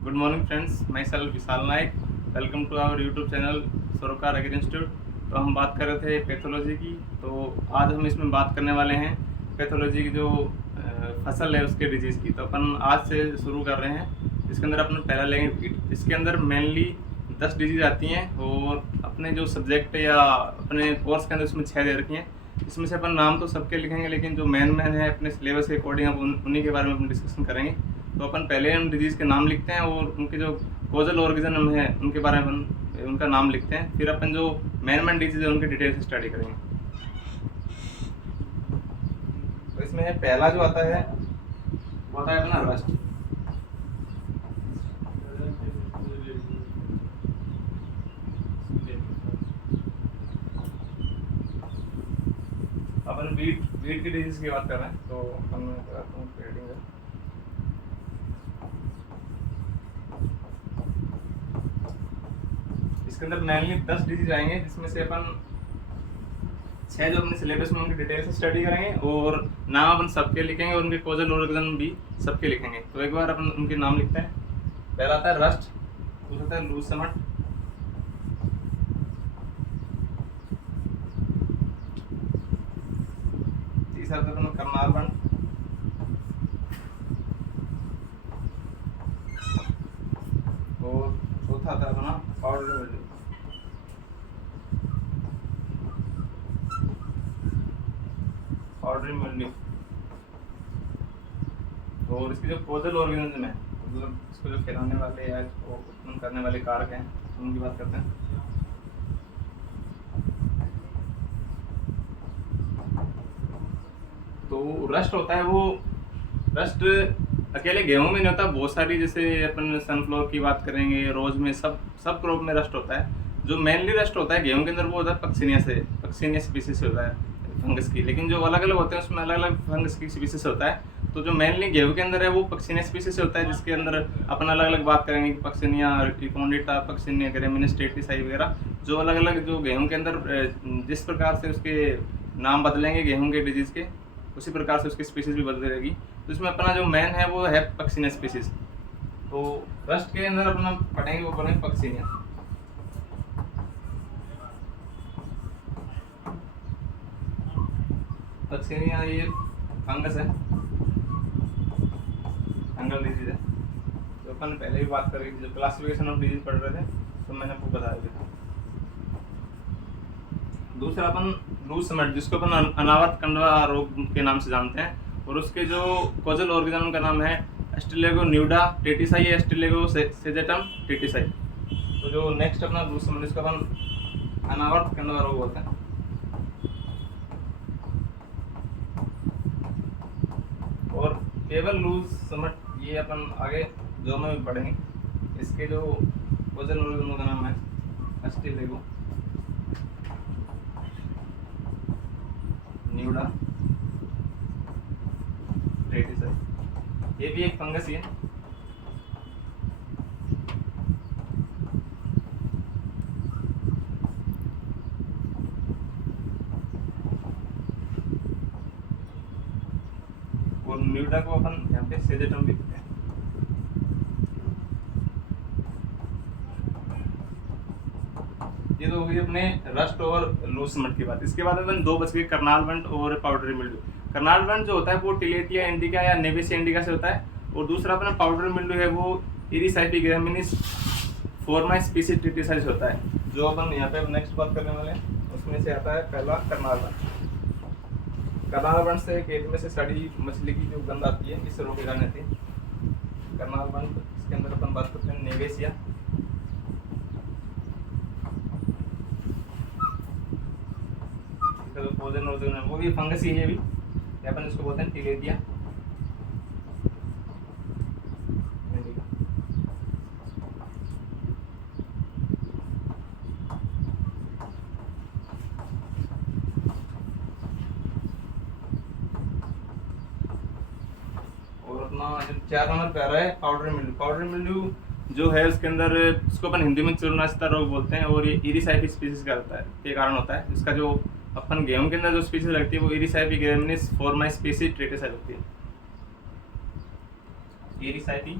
Good morning friends, myself Vishal Nayak. Welcome to our YouTube channel Sarokar agri institute. तो हम बात कर रहे थे पैथोलॉजी की। तो आज हम इसमें बात करने वाले हैं पैथोलॉजी की जो फसल है उसके डिजीज़ की। तो अपन आज से शुरू कर रहे हैं। इसके अंदर अपन पहला लेंगे कीट। इसके अंदर मेनली 10 डिजीज़ आती हैं और अपने जो सब्जेक्ट या अपने कोर्स के अंदर उसमें 6 दे रखी हैं। इसमें से अपन नाम तो सबके लिखेंगे, लेकिन जो मेन है अपने सिलेबस के अकॉर्डिंग हम उन्हीं के बारे में अपन डिस्कशन करेंगे। तो अपन पहले हम डिजीज़ के नाम लिखते हैं और उनके जो कोजल ऑर्गेनिज्म है उनके बारे में अपन उनका नाम लिखते हैं। फिर अपन जो मेन डिजीज़ है उनके डिटेल से स्टडी करेंगे। तो इसमें पहला जो आता है वो आता है अपना रस्ट। अपन वीट की डिजीज की बात कर रहे हैं, तो अपन कराता हूँ ट्रेडिंग। इसके अंदर मेनली 10 डिजीज आएंगे, जिसमें से अपन 6 जो अपने सिलेबस में उनकी डिटेल से स्टडी करेंगे और नाम अपन सबके लिखेंगे और उनके कोजल ऑर्गेनिज्म भी सबके लिखेंगे। तो एक बार अपन उनके नाम लिखते हैं। पहला आता है रस्ट, दूसरा आता है लूज समट, तीसरा आता है करनालबंड, और चौथा आता है अपना पाउडर मिल्ड्यू। और इसके जो कोजल ऑर्गेनिज्म है, मतलब इसको जो फैलाने वाले या इसको उत्पन्न करने वाले कारक हैं, उनकी बात करते हैं। तो रस्ट होता है, वो रस्ट अकेले गेहूं में नहीं होता, बहुत सारी, जैसे अपन सनफ्लावर की बात करेंगे, रोज में सब क्रॉप में रस्ट होता है। जो मेनली रस्ट होता है गेहूं के अंदर वो होता है पक्सिनिया स्पीसीज से होता है फंगस की। लेकिन जो अलग अलग होते हैं उसमें अलग अलग फंगस की स्पीसीज होता है। तो जो मेनली गेहूं के अंदर है वो पक्सिनिया स्पीसीज से होता है, जिसके अंदर अपन अलग अलग बात करेंगे कि पक्सिनिया रिकोंडिटा, पक्सिनिया ग्रेमिनस टेटिसाई वगैरह। जो अलग अलग जो गेहूं के अंदर जिस प्रकार से उसके नाम बदलेंगे गेहूं के डिजीज के, उसी प्रकार से उसकी स्पीसीज भी बदल रहेगी। तो इसमें अपना जो मेन है वो है पक्सिनिया स्पीसीज। तो रस्ट के अंदर अपना पढ़ेंगे वो पढ़ेंगे पक्सिनिया। पक्सिनिया ये फंगस है, फंगल डिजीज है। तो अपन पहले भी बात कर रही थी, जो क्लासिफिकेशन ऑफ डिजीज पढ़ रहे थे, तो मैंने आपको बता दिया था। दूसरा अपन लूज समट, जिसको अपन अनावर्त कंडवा रोग के नाम से जानते हैं, और उसके जो कोजल ऑर्गेनिज्म का नाम है एस्टिलेगो न्यूडा टेटिसाई या एस्टिलेगो सेजेटम टेटिसाई। तो जो नेक्स्ट अपना लूज समट, जिसको अपन अनावर्त कंडवा रोग बोलते हैं। और केवल लूज समट ये अपन आगे जो में भी पढ़ेंगे। इसके जो कोजल ऑर्गेनिज्म का नाम है एस्टिलेगो न्यूडा टेटिसाई। ये भी एक फंगस ही है। और न्यूडा को अपन यहाँ पे सेजेटम भी लिखते हैं। ये तो होगी अपने रस्ट और लूज समट की बात। इसके बाद अपन दो बच गए, करनालबंड और पाउडरी मिल्ड्यू। करनालबंड जो होता है वो टिलेटिया इंडिका या नेवेसिया इंडिका से होता है, और दूसरा अपना पाउडरी मिल्ड्यू है वो इरिसाइपी ग्रेमिनिस फोर्मा स्पीसीज टेटिसाई से होता है। जो अपन यहाँ पे नेक्स्ट बात करने वाले हैं उसमें से आता है पहला करनालबंड। करनालबंड से खेत में से सड़ी मछली की जो गंध आती है, इस रोग के कारण आती है करनालबंड। इसके अंदर अपन बात करते हैं नेवेसिया, वो भी फंगस ही है, भी अपन इसको बोलते हैं टिलेटिया। और अपना जो 4 नंबर पे आ रहा है पाउडरी मिल्ड्यू। पाउडरी मिल्ड्यू जो है उसके अंदर, इसको अपन हिंदी में चूर्णनाशता रोग बोलते हैं, और ये इरिसाइपी स्पीसीज का होता है के कारण होता है। इसका जो अपन गेहूं के अंदर जो स्पीसीज लगती है वो इरिसाइपी ग्रेमिनिस फोर्मा स्पीसीज टेटिसाई लगती है। इरिसाइपी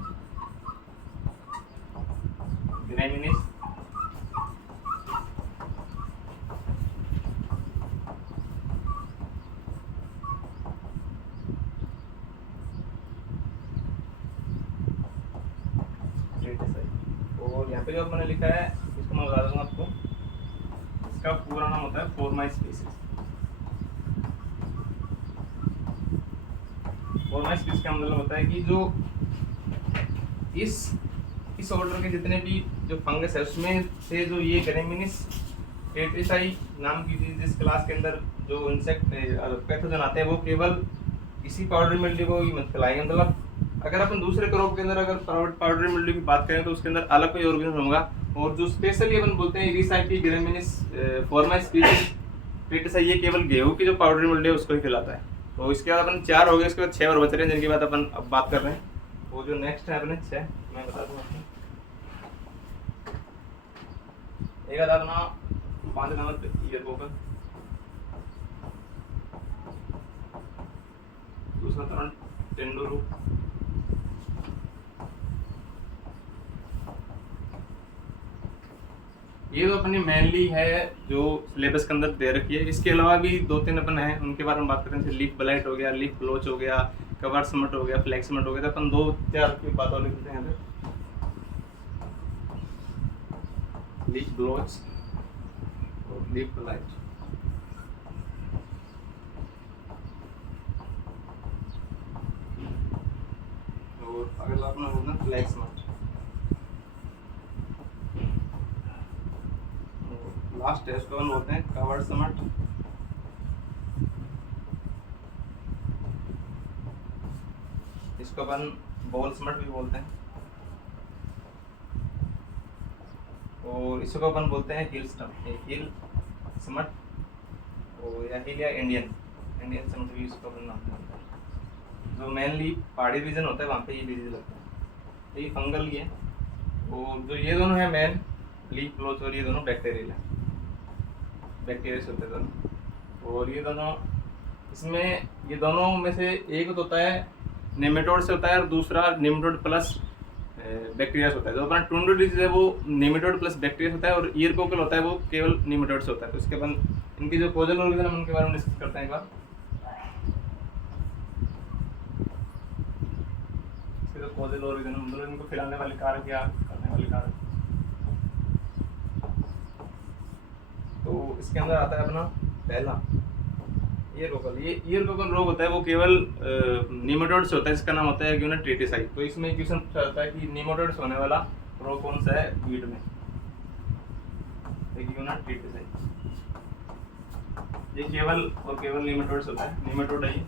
ग्रैमिनीज, और यहाँ पे जो मैंने लिखा है इसको मैं बता दूंगा आपको, इसका पूरा नाम होता है फोर्माई स्पीसीज। फोर्माई स्पीसीज का मतलब होता है कि जो इस ऑर्डर के जितने भी जो फंगस है उसमें से जो ये ग्रैमिनीज टेट्रिसाई नाम की जिस क्लास के अंदर जो इंसेक्ट पैथोजन आते हैं वो केवल इसी पाउडरी मिल्ड्यू को ही मत खिलाएंगे। मतलब अगर अपन दूसरे क्रॉप के अंदर अगर पाउडरी मिल्ड्यू की बात करें तो उसके अंदर अलग कोई ऑर्गेनिज्म होगा, और जो स्पेशली अपन बोलते हैं इरिसाइटी ग्रैमिनीज फोर्माई स्पीसीज टेट्रिसाई, ये केवल गेहूं की जो पाउडरी मिल्ड्यू है उसको ही खिलाता है। तो इसके बाद अपन 4 हो गए, इसके बाद 6 और बच रहे हैं जिनकी बात अपन अब बात कर रहे हैं। वो जो नेक्स्ट है अपने 6 मैं बता दूं आपको। एक आधा अपना 5 नंबर ईयर कोकन, दूसरा तरह टेंडोरू, ये तो अपनी मेनली है जो सिलेबस के अंदर दे रखी है। इसके अलावा भी 2-3 अपन हैं उनके बारे में बात करें, जैसे लीफ ब्लाइट हो गया, लीफ ब्लोच हो गया, कवर समट हो गया, फ्लैक्स समट हो गया। तो अपन 2-4 की बात और लिखते हैं। लीफ ब्लोच और लीफ ब्लाइट, और अगला अपना होगा फ्लैक्स समट। लास्ट है उसको बोलते हैं कवर्ड समट, इसको अपन बॉल समट भी बोलते हैं, और इसको अपन बोलते हैं हिल समट, और या हिल या इंडियन समट भी इसको अपन नाम देते हैं। जो मेनली पहाड़ी रीजन होता है वहाँ पे ये डिजीज लगता है, ये फंगल ही है। और जो ये दोनों है मेन लीफ ब्लोच, और ये दोनों बैक्टीरियल है, बैक्टीरिया होते हैं दोनों। और ये दोनों इसमें ये दोनों में से एक तो होता है नेमेटोड से होता है, और दूसरा नेमेटोड प्लस बैक्टीरिया से होता है। जो अपना टुंडो डिजीज है वो नेमेटोड प्लस बैक्टीरिया होता है, और ईयर कोकल होता है वो केवल नेमेटोड से होता है। तो इसके अपन इनकी जो कोजल ऑर्गेनिज्म उनके बारे में डिस्कस करते हैं एक बार। इसके जो कोजल ऑर्गेनिज्म मतलब इनको खिलाने वाले कारक या करने वाले कारक, तो इसके अंदर आता है अपना पहला ईयर कोकल। ये ईयर कोकल रोग होता है वो केवल नीमेटोड से होता है, इसका नाम होता है यूना टेट्रिसाई। तो इसमें क्वेश्चन पूछा जाता है कि नीमेटोड से होने वाला रोग कौन सा है वीट में, यूना टेट्रिसाई। ये केवल और केवल नीमेटोड से होता है, नीमेटोड है ये।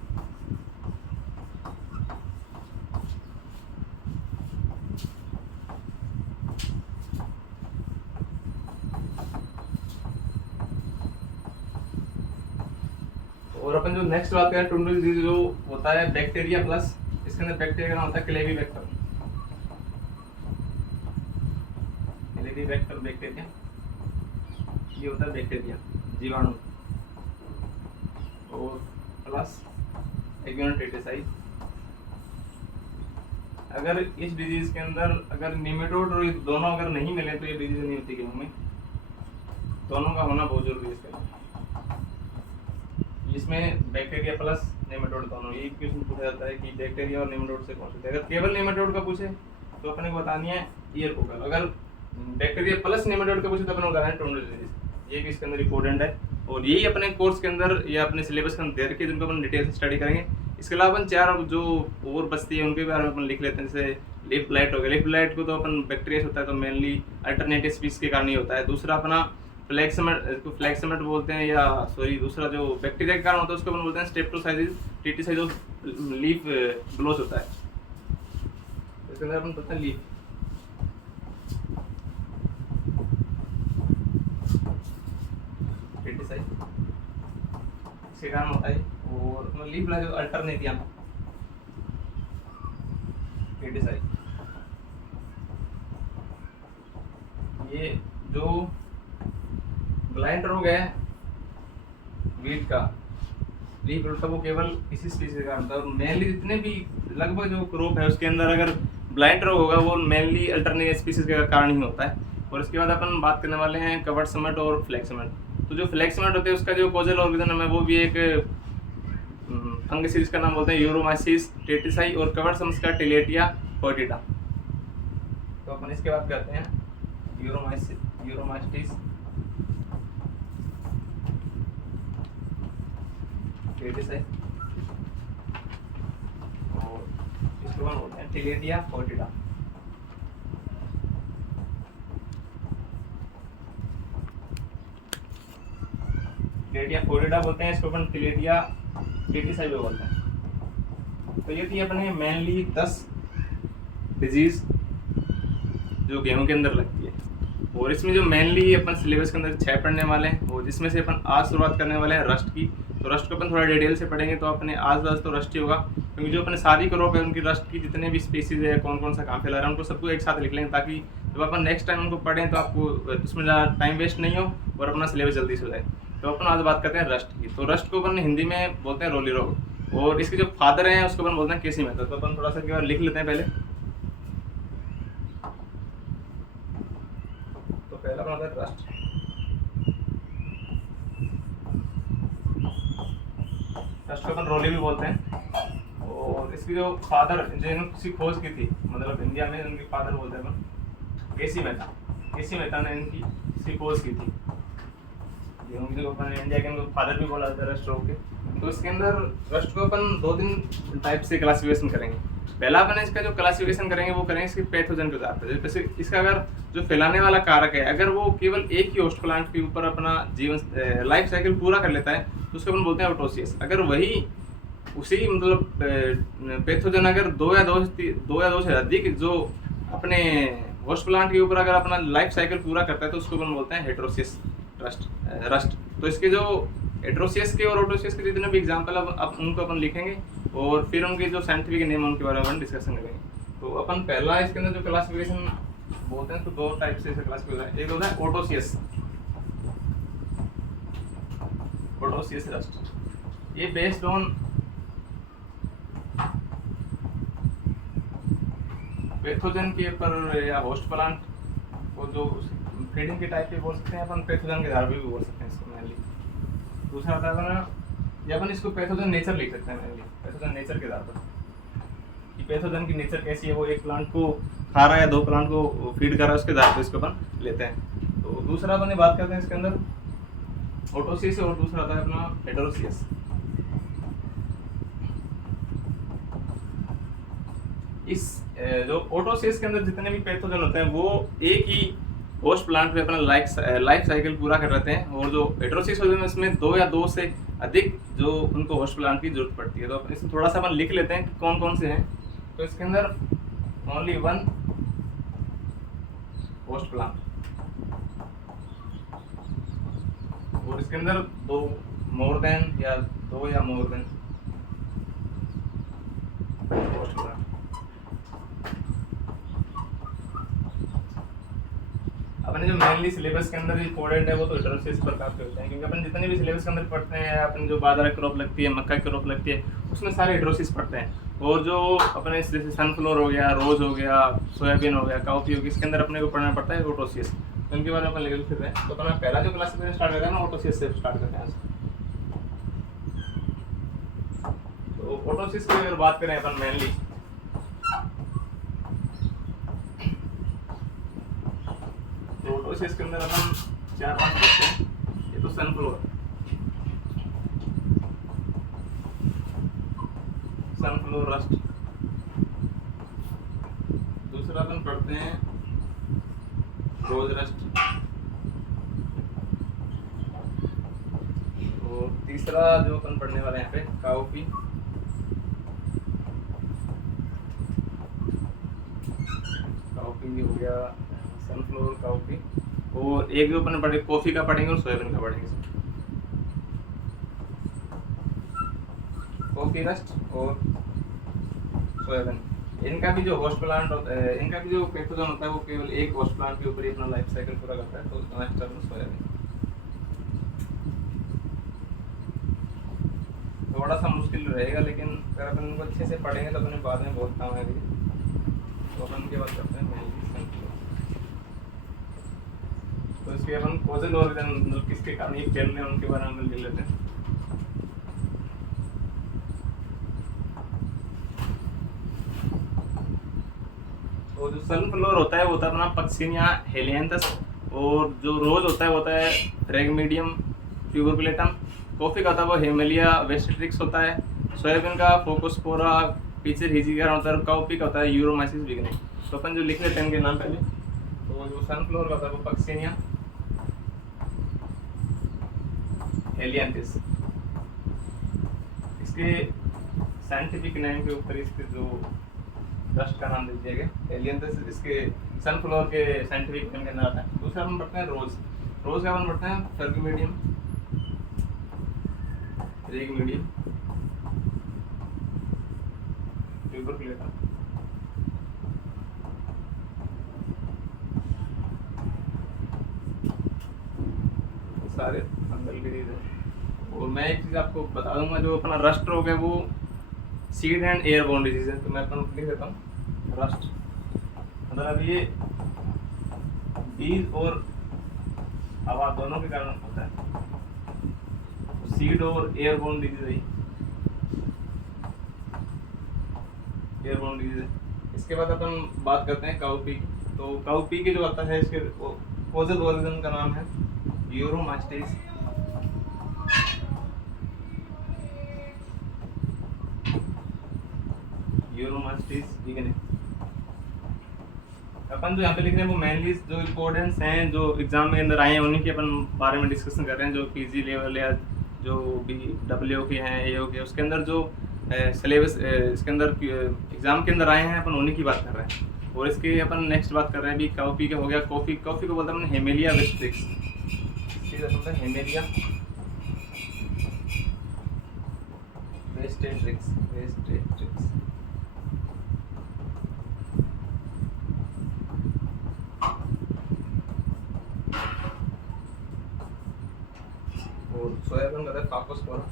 और अपन जो नेक्स्ट बात करें टुंडो डिजीज जो होता है बैक्टीरिया प्लस, इसके अंदर बैक्टीरिया का नाम होता है क्लेवीबैक्टर, क्लेवीबैक्टर बैक्टीरिया, ये होता है बैक्टीरिया जीवाणु, और प्लस एग्यूना टेट्रिसाई। अगर इस डिजीज के अंदर अगर निमेटोड और दोनों अगर नहीं मिले तो ये डिजीज नहीं होती गेहूं में, दोनों का होना बहुत जरूरी है इसके अंदर। इसमें बैक्टीरिया प्लस नेमेटोड दोनों, ये क्वेश्चन पूछा जाता है कि बैक्टीरिया और नेमेटोड से कौन सा। अगर केवल नेमेटोड का पूछे तो अपने को बतानी है ईयर कोकल, अगर बैक्टीरिया प्लस नेमेटोड का पूछे तो अपने को बताना है टुंडो डिजीज। ये भी इसके अंदर इंपॉर्टेंट है, और यही अपने कोर्स के अंदर या अपने सिलेबस के अंदर दे रखे जिनको अपन डिटेल से स्टडी करेंगे। इसके अलावा अपन 4 जो और बचती है उनके बारे में अपन लिख लेते हैं। जैसे लीफ ब्लाइट हो गया, लीफ ब्लाइट को तो अपन बैक्टीरिया होता है तो मेनली अल्टरनेटिव स्पीसीज के कारण ही होता है। दूसरा अपना फ्लैक्समट बोलते हैं, या सॉरी दूसरा जो बैक्टीरिया के कारण होता है उसको अपन बोलते हैं स्ट्रेप्टोसाइटिस टेट्रिसाई, जो लीफ ब्लोच होता है। इसके अंदर अपन बोलते हैं लीफ टेट्रिसाई, इसके कारण होता है। और लीफ ब्लाइट अल्टरनेटिया टेट्रिसाई, ये जो ब्लाइंड रोग है वीट का, लीफ ब्लोट का, वो केवल इसी स्पीसीज का होता है। और मेनली जितने भी लगभग जो क्रॉप है उसके अंदर अगर ब्लाइंड रोग होगा वो मेनली अल्टरनेटिव स्पीसीज के कारण ही होता है। और इसके बाद अपन बात करने वाले हैं कवर्ड समेट और फ्लैग समेट। तो जो फ्लैग समेट होते हैं उसका जो कोजल ऑर्गेनिज्म है वो भी एक फंगस, जिसका नाम बोलते हैं यूरोमाइसिस टेटिसाई, और कवर्ड समेट का टिलेटिया फोर्टिटा। तो अपन इसके बाद करते हैं यूरोमाइसिस टेटिसाई, और इसको हम बोलते हैं टिलेटिया फोर्टिटा। टिलेटिया फोर्टिटा बोलते हैं, इसको अपन टिलेटिया टेटिसाई भी बोलते हैं। तो ये थी अपने मेनली 10 डिजीज जो गेहूं के अंदर लगती है, और इसमें जो मेनली अपन सिलेबस के अंदर 6 पढ़ने वाले हैं, और जिसमें से अपन आज शुरुआत करने वाले हैं रस्ट की। तो रस्ट को अपन थोड़ा डिटेल से पढ़ेंगे, तो अपने आज तो रस्ट ही होगा, क्योंकि जो अपने सारी क्रॉप है उनकी रस्ट की जितने भी स्पीसीज है, कौन कौन सा कहाँ फैला रहा है, उनको सबको एक साथ लिख लेंगे, ताकि जब अपन नेक्स्ट टाइम उनको पढ़ें तो आपको उसमें ज़्यादा टाइम वेस्ट नहीं हो और अपना सिलेबस जल्दी से हो जाए। तो अपन आज बात करते हैं रस्ट की। तो रस्ट को अपन हिंदी में बोलते हैं रोली रोग, और इसके जो फादर हैं उसको अपन बोलते हैं केसी मेहता। तो अपन थोड़ा सा क्या लिख लेते हैं पहले। तो पहला अपन होता है रस्ट। रस्ट को अपन रोली भी बोलते हैं, और इसकी जो फादर जिन्होंने किसी खोज की थी, मतलब इंडिया में उनके फादर बोलते हैं अपन केसी मेहता। केसी मेहता ने इनकी इसकी खोज की थी, जो अपन इंडिया के फादर भी बोला जाता है रस्ट रोग के। तो इसके अंदर रस्ट को अपन 2-3 टाइप से क्लासिफिकेशन करेंगे। पहला अपन इसका जो क्लासिफिकेशन करेंगे वो करेंगे इसके पैथोजन के आधार पर। जैसे इसका अगर जो फैलाने वाला कारक है, अगर वो केवल एक ही होस्ट प्लांट के ऊपर अपना जीवन लाइफ साइकिल पूरा कर लेता है तो उसको अपन बोलते हैं ऑटोसियस। अगर वही उसी मतलब पैथोजन अगर दो या दो से अधिक जो अपने होस्ट प्लांट के ऊपर अगर अपना लाइफ साइकिल पूरा करता है तो उसको अपन बोलते हैं हेटेरोसियस रस्ट। तो इसके जो हेटेरोसियस के और ऑटोसियस के जितने भी एग्जांपल अब उनको अपन लिखेंगे, और फिर उनके जो साइंटिफिक नेम उनके बारे में अपन डिस्कशन करेंगे। तो अपन पहला इसके अंदर जो क्लासिफिकेशन बोलते हैं तो 2 टाइप से इसे क्लासिफाई होता है। एक होता है ऑटोसियस रस्ट। ये बेस्ड ऑन पैथोजन के ऊपर या होस्ट प्लांट को जो फीडिंग के टाइप पे बोल सकते हैं अपन, पैथोजन के आधार पे भी बोल सकते हैं इसको मेनली। दूसरा आता है ना, या अपन इसको पैथोजन नेचर लिख सकते हैं मेनली, पैथोजन नेचर के आधार पर कि पैथोजन की नेचर कैसी है, वो एक प्लांट को खा रहा है या 2 प्लांट को फीड कर रहा है, उसके आधार पर इसको अपन लेते हैं। तो दूसरा अपन बात करते हैं इसके अंदर ऑटोसियस, और दूसरा आता है अपना हेटेरोसियस। इस जो ऑटोसियस के अंदर जितने भी पैथोजन होते हैं वो एक ही होस्ट प्लांट पे अपना लाइफ साइकिल पूरा कर रहते हैं, और जो हेटेरोसियस होते हैं इसमें 2 या 2 से अधिक जो उनको होस्ट प्लांट की जरूरत पड़ती है। तो इसमें थोड़ा सा अपन लिख लेते हैं कि कौन कौन से हैं। तो इसके अंदर ओनली 1 होस्ट प्लांट, और इसके अंदर 2 मोर देन या 2 या मोर देन होस्ट प्लांट। अपने जो मेनली सिलेबस के अंदर इंपॉर्टेंट है वो तो हेटेरोसियस प्रकार के होते हैं, क्योंकि अपन जितने भी सिलेबस के अंदर पढ़ते हैं, अपन जो बाजरा क्रॉप लगती है, मक्का की क्रॉप लगती है, उसमें सारे हेटेरोसियस पढ़ते हैं। और जो अपने जैसे सनफ्लावर हो गया, रोज हो गया, सोयाबीन हो गया, कॉफी हो गया, इसके अंदर अपने को पढ़ना पड़ता है ऑटोसियस। तो इनके बारे में अपन लेवल फिर हैं। तो अपना पहला जो क्लासिफिकेशन स्टार्ट करते हैं ना ऑटोसियस से स्टार्ट करते हैं। तो ऑटोसियस की अगर बात करें अपन मेनली, तो ऑटोसियस के अंदर अपन 4-5 देखते हैं। ये तो सनफ्लावर रस्ट। दूसरा अपन पढ़ते हैं रोज रस्ट, और तीसरा जो अपन पढ़ने वाले हैं यहाँ पे काउपी, हो गया सनफ्लावर काउपी, और एक जो अपन पढ़े कॉफी का पढ़ेंगे और सोयाबीन का पढ़ेंगे। कॉफी रस्ट और सोयाबीन, इनका भी जो होस्ट प्लांट होता है, इनका भी जो पैथोजन होता है वो केवल एक होस्ट प्लांट के ऊपर ही अपना लाइफ साइकिल पूरा करता है। तो नेक्स्ट टर्म सोयाबीन थोड़ा सा मुश्किल रहेगा, लेकिन अगर अपन इनको अच्छे से पढ़ेंगे तो अपने बाद में बहुत काम आएगी। तो अपन के बात करते हैं मेनली सनफ्लावर। इसके अपन कॉजल ऑरिजिन मतलब किसके कारण ये फैल रहे हैं उनके बारे में ले लेते हैं। तो जो सनफ्लावर होता है वो होता है अपना पक्सिनिया हेलियांथस, और जो रोज होता है रेगमीडियम ट्यूबरकुलेटम। कॉफी का होता है वो हेमेलिया वेस्टिट्रिक्स होता है। सोयाबीन का फोकोस्पोरा पीचर हिजिगर होता है। कॉफी का होता है यूरोमाइसिस विग्ने। तो अपन जो लिख लेते हैं इनके नाम पहले, तो जो सनफ्लावर का होता है वो पक्सिनिया हेलियांथस। इसके साइंटिफिक नेम के ऊपर इसके जो डस्ट का नाम दे दिया गया हेलियांथस। इसके सनफ्लावर के साइंटिफिक नेम के नाम आता है। दूसरा अपन पढ़ते हैं रोज। रोज का अपन पढ़ते हैं फर्गमीडियम रेगमीडियम ट्यूबरकुलेटम। सारे फंगल डिजीज है। और मैं एक चीज आपको बता दूंगा, जो अपना रस्ट रोग है वो सीड एंड एयरबोर्न डिजीज है। तो मैं अपन लिख देता हूँ रस्ट, मतलब ये बीज और हवा दोनों के कारण होता है। सीड और एयरबोर्न डिजीज है, एयरबोर्न डिजीज है। इसके बाद अपन बात करते हैं काउपी। तो काउपी के जो आता है इसके कॉजल ऑरिजिन का नाम है यूरोमास्टिस। यूरोमास्टिस विग्ने। अपन जो यहाँ पे लिख रहे हैं वो मेनली जो इम्पोर्टेंट्स हैं जो एग्जाम के अंदर आए हैं उन्हीं के अपन बारे में डिस्कशन कर रहे हैं। जो पीजी लेवल या जो भी डब्ल्यू के हैं एओ के, उसके अंदर जो सिलेबस इसके अंदर एग्जाम के अंदर आए हैं अपन उन्हीं की बात कर रहे हैं। और इसके अपन नेक्स्ट बात कर रहे हैं अभी कॉफी का हो गया। कॉफी को बोलते हैं अपन हेमेलिया वेस्ट्रिक्स। हेमेलिया वेस्ट्रिक्स। और सोयाबीन का फाकोस्पोरा।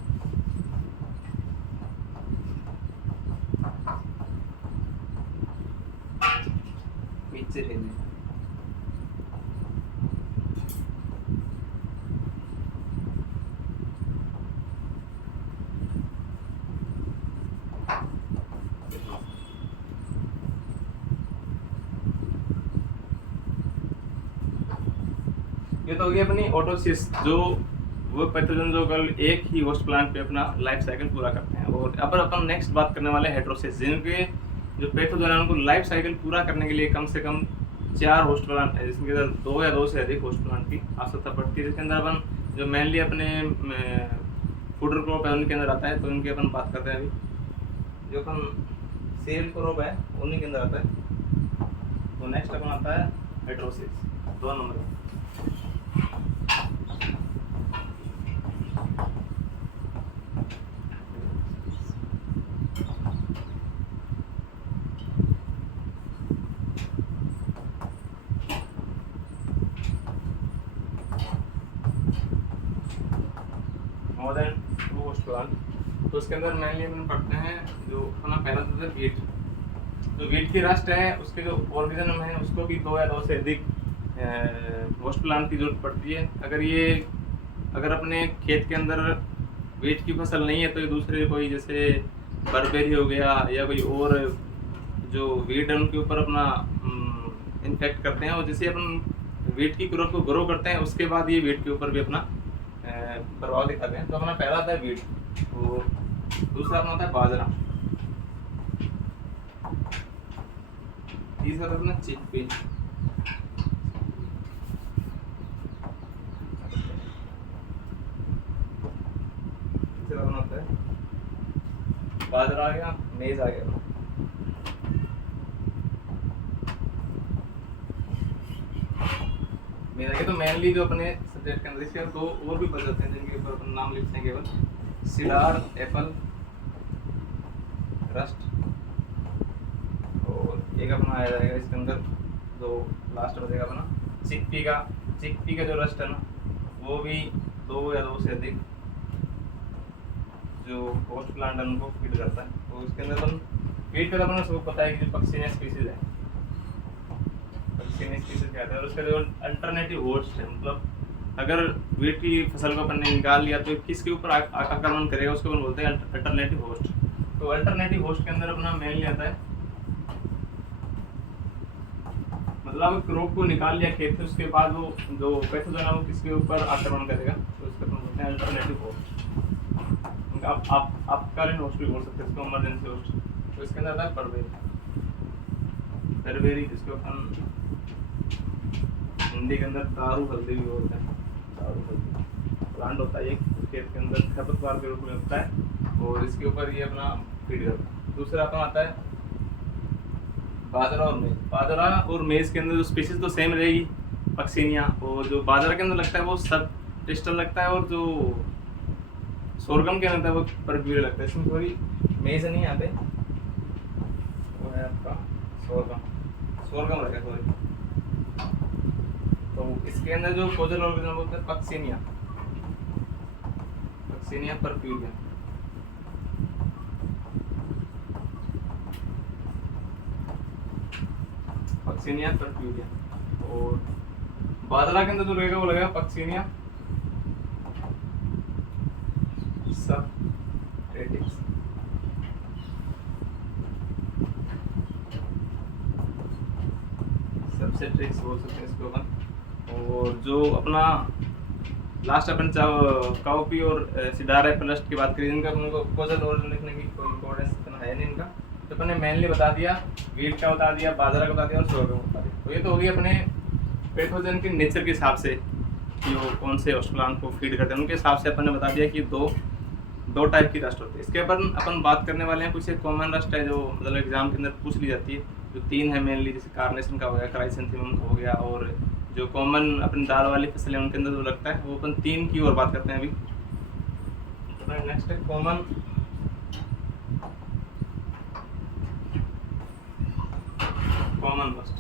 पीचर हिजिगर। ये तो हो गई अपनी ऑटोसिस, जो वो पैथोजन जो कल एक ही होस्ट प्लांट पे अपना लाइफ साइकिल पूरा करते हैं। और अब अपन नेक्स्ट बात करने वाले हेटेरोसिस, जिनके जो पैथोजन है उनको लाइफ साइकिल पूरा करने के लिए कम से कम 4 होस्ट प्लांट है, जिसके अंदर 2 या 2 से अधिक होस्ट प्लांट की आवश्यकता पड़ती है। जिसके अंदर अपन जो मेनली अपने फूडर क्रॉप है उनके अंदर आता है, तो उनकी अपन बात करते हैं अभी। जो अपन सेल क्रॉप है उन्हीं के अंदर आता है। तो नेक्स्ट अपन आता है heterosis 2 number. More than 2 host plant. तो उसके अंदर मेनली अपन पढ़ते हैं जो अपना पहला होता है वीट। जो वीट की रस्ट है उसके जो ऑर्गेनिज्म है उसको भी 2 या 2 से अधिक होस्ट प्लांट की जरूरत पड़ती है। अगर अपने खेत के अंदर वीट की फसल नहीं है तो दूसरे कोई जैसे बरबेरी हो गया या कोई और जो वीट है उनके ऊपर अपना इन्फेक्ट करते हैं, और जैसे अपन वीट की ग्रोथ को ग्रो करते हैं उसके बाद ये वीट के ऊपर भी अपना प्रभाव दिखाते हैं। तो अपना पहला आता है वीट, और दूसरा अपना होता है बाजरा, तीसरा अपना चिकपी, तीसरा अपना होता है बाजरा आ गया, मेज आ गया। मेरा तो मेनली जो अपने सब्जेक्ट के अंदर इसके 2 और भी बच जाते हैं जिनके ऊपर अपन नाम लिखते हैं केवल। सिडार, एप्पल, रस्ट, और एक अपना आ जाएगा इसके अंदर जो लास्ट बचेगा अपना चिकपी का जो रस्ट है ना वो भी 2 या 2 से अधिक जो होस्ट प्लांट है उनको फीड करता है। तो इसके अंदर अपन फीड का अपना सबको पता है कि जो पक्सिनिया स्पीसीज है, पक्सिनिया स्पीसीज कहते हैं। और उसका जो अल्टरनेटिव होस्ट है मतलब अगर वीट की फसल को अपन ने निकाल लिया तो किसके ऊपर आक्रमण करेगा, उसको अपन बोलते हैं अल्टरनेटिव होस्ट। तो अल्टरनेटिव होस्ट के अंदर अपना मेनली आता है, मतलब क्रॉप को निकाल लिया खेत से, उसके बाद वो जो पैथोजन है वो किसके ऊपर आक्रमण करेगा, तो उसको अपन बोलते हैं अल्टरनेटिव होस्ट। आपकालीन होस्ट भी बोल सकते हैं इसको, इमरजेंसी होस्ट। तो इसके अंदर आता है परवेरी, जिसको अपन हिंदी के अंदर दारू हल्दी भी बोलते हैं। दारू हल्दी प्लांट होता है, एक खेत के अंदर खरपतवार के रूप में होता है और इसके ऊपर ये अपना फीड करता है। दूसरा अपना आता है बाजरा और मेज। बाजरा और मेज के अंदर जो स्पीसीज तो सेम रहेगी, पक्सिनिया, और जो बाजरा के अंदर लगता है वो सब टेस्टल लगता है, और जो सोरगम के अंदर वो परब्यूरे लगता है। इसमें थोड़ी मेज नहीं आते, वो है आपका सोरगम रहेगा सॉरी। तो इसके अंदर जो कोजल ऑर्गेनिज्म होता है पक्सिनिया परफ्यूरिया। पक्सिनिया परफ्यूरिया। और बाजरा के अंदर जो रहेगा वो लगेगा पक्सिनिया सबस्ट्रेटिक्स। सबस्ट्रेटिक्स बोल सकते हैं इसको अपन। और जो अपना लास्ट अपन काउपी और सिडारा प्लस्ट की बात करें, इनका अपन को कोजल ऑर्गेनिज्म लिखने की कोई इंपॉर्टेंस इतना है नहीं इनका, तो अपन ने मेनली बता दिया, वीट का बता दिया, बाजरा का बता दिया और सोरगम बता दिया। तो ये तो होगी अपने पैथोजन के नेचर के हिसाब से कि वो कौन से होस्ट प्लांट को फीड करते हैं, उनके हिसाब से अपन ने बता दिया कि दो टाइप की रस्ट होती है। इसके अपन बात करने वाले हैं कुछ एक कॉमन रस्ट है जो मतलब एग्जाम के अंदर पूछ ली जाती है, जो 3 है मेनली, जैसे कार्नेशन का हो गया, क्राइसेंथेमम का हो गया, और जो कॉमन अपनी दाल वाली फसल है उनके अंदर जो लगता है वो अपन 3 की और बात करते हैं अभी। नेक्स्ट है कॉमन रस्ट।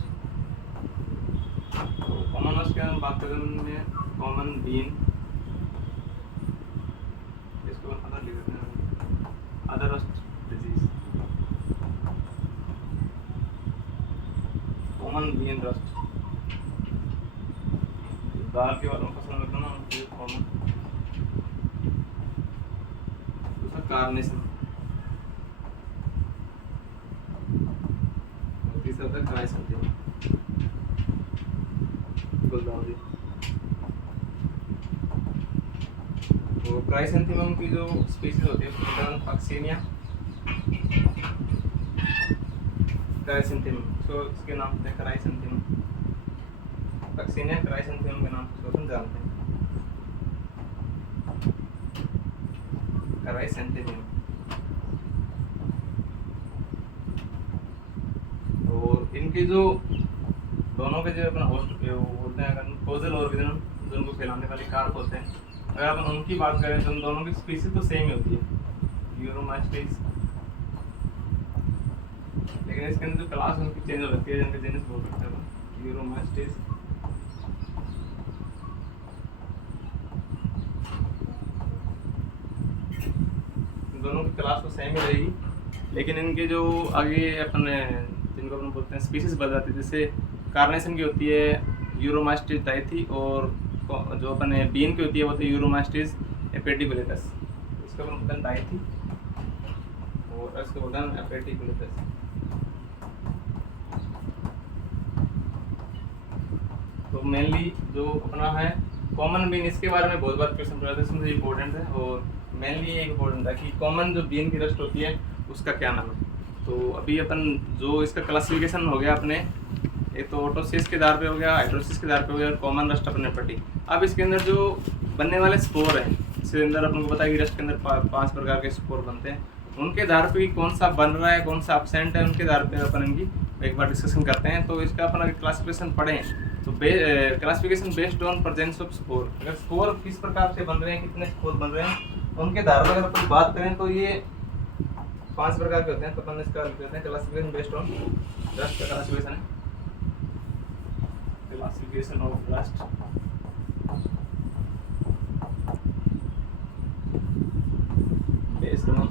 तो कॉमन रस्ट के बात करेंगे, कॉमन बीन, इसको अदर लिख देते हैं, other rust disease, common bean rust. दाल के वालों फसल लगता है ना उनके कॉमन। दूसरा कार्नेशन, तीसरा होता है क्राइसेंथेमम, गुलदाउदी। तो क्राइसेंथेमम की जो स्पीशीज होती है उसका नाम पक्सिनिया क्राइसेंथेमम, तो इसके नाम होते हैं क्राइसेंथेमम, पक्सिनिया क्राइसेंथेमम के नाम से अपन जानते हैं, क्राइसेंथेमम। और इनके जो दोनों के जो अपना होस्ट होते हैं, अगर कोजल ऑर्गेनिज्म जो उनको फैलाने वाले कारक होते हैं, अगर अपन उनकी बात करें तो उन दोनों की स्पीसीज तो सेम ही होती है, यूरोमास्टिस, लेकिन इसके अंदर जो क्लास उनकी चेंज हो जाती है, जिनके जेनस बोल सकते हैं यूरोमास्टिस, दोनों की क्लास तो सेम ही रहेगी, लेकिन इनके जो आगे अपन जिनको अपन बोलते हैं स्पीशीज बदल जाती है। जैसे कार्नेशन की होती है यूरोमास्टिस डाइथी, और जो अपन बीन की होती है वो तो यूरोमास्टिस एपेटिकुलेटस, इसका अपन बोलते हैं डाइथी और इसको बोलते हैं एपेटिकुलेटस। तो मेनली जो अपना है कॉमन बीन, इसके बारे में बहुत बार क्वेश्चन पूछा था, इसमें इम्पोर्टेंट है, और मेनली ये इम्पोर्टेंट है कि कॉमन जो बीन की रस्ट होती है उसका क्या नाम है। तो अभी अपन जो इसका क्लासिफिकेशन हो गया अपने, एक तो ऑटोसिस के आधार पे हो गया, हाइड्रोसिस के आधार पे हो गया, और कॉमन रस्ट अपने पटी। अब इसके अंदर जो बनने वाले स्पोर हैं, इसके अंदर अपन को पता है कि रस्ट के अंदर 5 प्रकार के स्पोर बनते हैं, उनके आधार पे कौन सा बन रहा है, कौन सा एब्सेंट है, उनके आधार पे अपन इनकी एक बार डिस्कशन करते हैं। तो इसका अपन अगर क्लासिफिकेशन पढ़ें तो classification based on presence of spore, अगर स्पोर किस प्रकार से बन रहे हैं, कितने स्पोर बन रहे हैं, उनके आधार पर अगर अपन बात करें तो ये 5 प्रकार के होते हैं। तो अपन इसका लिख देते हैं क्लासिफिकेशन बेस्ड ऑन रस्ट का क्लासिफिकेशन है, classification of rust based on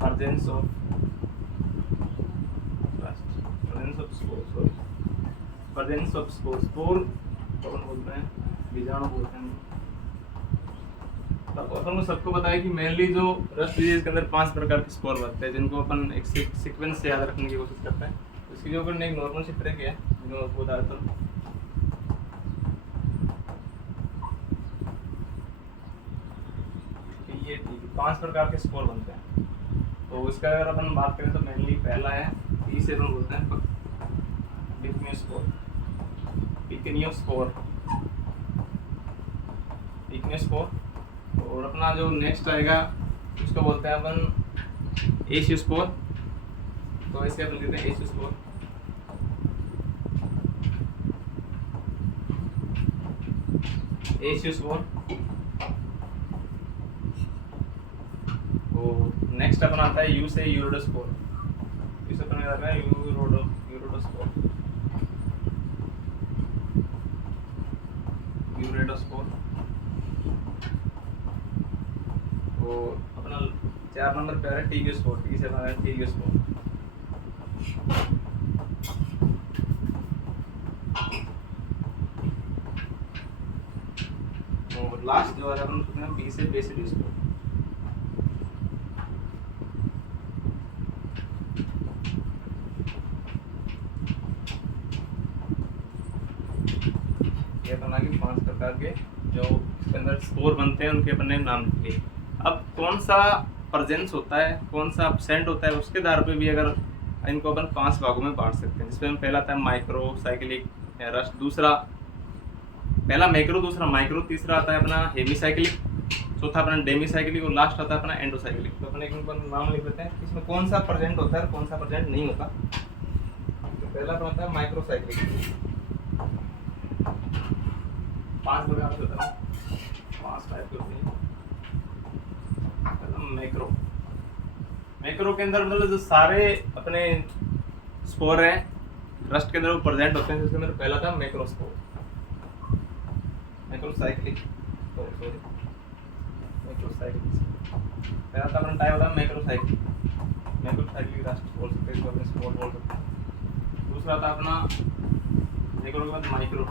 presence of rust, presence of spore, sorry presence of spore, spore कौन बोलते हैं बीजाणु बोलते हैं। तो अपन को सबको पता है कि मेनली जो रस्ट डिजीज के अंदर 5 प्रकार के स्पोर बनते हैं, जिनको अपन एक सीक्वेंस से याद रखने की कोशिश करते हैं। तो इसकी जो अपन ने एक नॉर्मल सी ट्रिक है जो आपको बताता हूँ। ये 5 प्रकार के स्पोर बनते हैं। तो इसका अगर अपन बात करें तो मेनली पहला है, इसे अपन बोलते हैं डिक्नियोस्पोर। और अपना जो नेक्स्ट आएगा उसको बोलते हैं अपन एशियोस्पोर। तो इसके अपन लेते हैं एशियोस्पोर। तो नेक्स्ट अपन आता है यू से यूरोडोस्पोर। इस अपन में आता है यूरोडोस्पोर। और अपना 4 नंबर पे आ रहा है टीगियोस्पोर। टी से बना है टीगियोस्पोर। और लास्ट जो है अपन बी से बेसिडियोस्पोर। ये बना के 5 प्रकार के जो इसके अंदर स्पोर बनते हैं उनके अपने नाम लिए। अब कौन सा प्रेजेंस होता है, कौन सा एब्सेंट होता है, उसके आधार पे भी अगर इनको अपन 5 भागों में बांट सकते हैं। जिसमें पहला आता है माइक्रोसाइक्लिक रस्ट, दूसरा पहला मैक्रो, दूसरा माइक्रो, तीसरा आता है अपना हेमीसाइक्लिक, चौथा अपना डेमीसाइक्लिक और लास्ट आता है अपना एंडोसाइक्लिक। तो अपने एक नाम लिख लेते हैं इसमें कौन सा प्रेजेंट होता है, कौन सा प्रेजेंट नहीं होता। तो पहला अपना होता है माइक्रोसाइक्लिक। 5 प्रकार से होता है, 5 टाइप के होते हैं। मैक्रो के अंदर मतलब जो सारे अपने स्पोर हैं रस्ट के अंदर वो प्रेजेंट होते हैं। जिसके अंदर पहला था मैक्रोस्पोर, मैक्रोसाइक्लिक। तो सॉरी मैक्रोसाइक्लिक पहला था अपना टाइप होता है मैक्रोसाइक्लिक रस्ट बोल सकते हैं, इसको अपने स्पोर बोल सकते हैं। दूसरा था अपना मैक्रो के बाद माइक्रो,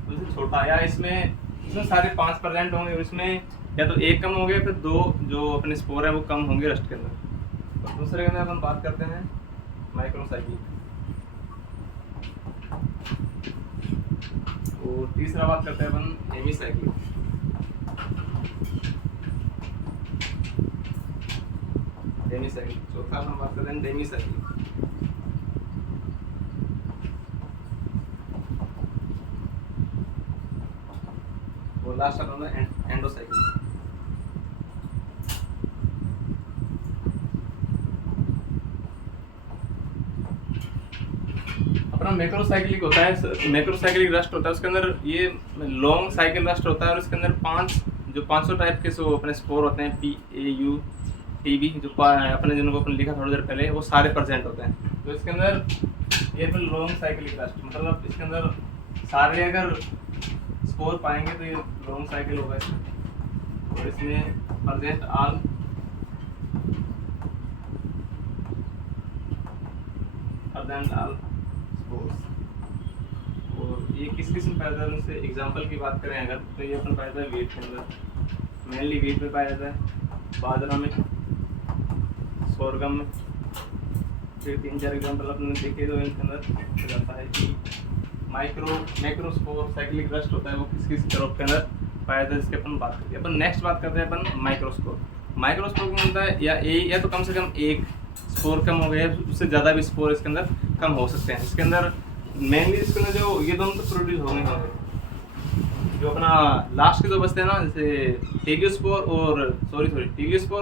तो छोटा या इसमें सारे 5 प्रेजेंट होंगे और इसमें या तो एक कम हो गया फिर 2 जो अपने स्पोर है वो कम होंगे रस्ट के अंदर। तो दूसरे के अंदर अपन बात करते हैं माइक्रोसाइक्लिक। और तीसरा बात करते हैं अपन हेमीसाइक्लिक। चौथा अपन बात करते हैं डेमीसाइक्लिक। और लास्ट अपन एंडोसाइक्लिक। अपना मैक्रोसाइक्लिक होता है, मैक्रोसाइक्लिक रस्ट होता है, उसके अंदर ये लॉन्ग साइकिल रस्ट होता है। और इसके अंदर 500 टाइप के जो अपने स्पोर होते हैं PAU TB जो अपने जिनको अपन लिखा थोड़ी देर पहले, वो सारे प्रेजेंट होते हैं। तो इसके अंदर ये फिर लॉन्ग साइक्लिक रस्ट, मतलब इसके अंदर सारे अगर स्पोर पाएंगे तो ये लॉन्ग साइकिल होगा इसमें। और इसमें प्रेजेंट ऑल स्पोर्स। और ये किस किस्म पैदा है उनसे एग्जांपल की बात करें अगर, तो ये अपन पाया जाता है वीट के अंदर, मेनली वीट में पाया जाता है, बाजरा में, सोरगम में। फिर 3-4 एग्जांपल अपने देखे तो इनके अंदर जाता है कि मैक्रोस्पोर साइक्लिक रस्ट होता है वो किस किस क्रॉप के अंदर पाया जाता है, इसके अपन बात करते हैं। अपन नेक्स्ट बात करते हैं अपन माइक्रोस्पोर। माइक्रोस्पोर में होता है या तो कम से कम एक स्पोर कम हो गया, उससे ज़्यादा भी स्पोर इसके अंदर कम हो सकते हैं। इसके अंदर मेनली इसके अंदर जो ये दोनों तो प्रोड्यूस होंगे, जो अपना लास्ट के जो बचते हैं ना, जैसे टीगियोस्पोर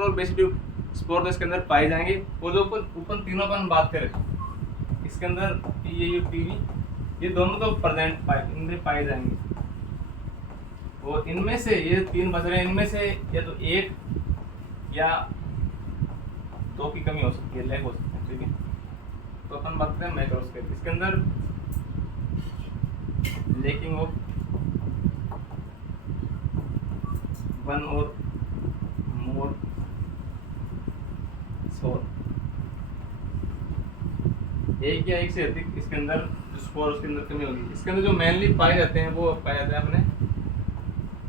और बेसिडियोस्पोर तो इसके अंदर पाए जाएंगे। वो जो ऊपर तीनों अपन बात करें इसके अंदर PAU TB ये दोनों तो प्रेजेंट पाए जाएंगे। और इनमें से ये 3 बच रहे हैं, इनमें से या तो 1 या 2 की कमी हो सकती है, लैग हो सकती है, ठीक है। तो अपन बात करते हैं मैक्रोस्कोप। इसके अंदर लैकिंग ऑफ 1 और मोर सोर, एक या एक से अधिक इसके अंदर जो स्पोर उसके अंदर कमी होगी। इसके अंदर जो मेनली पाए जाते हैं वो पाए जाते हैं अपने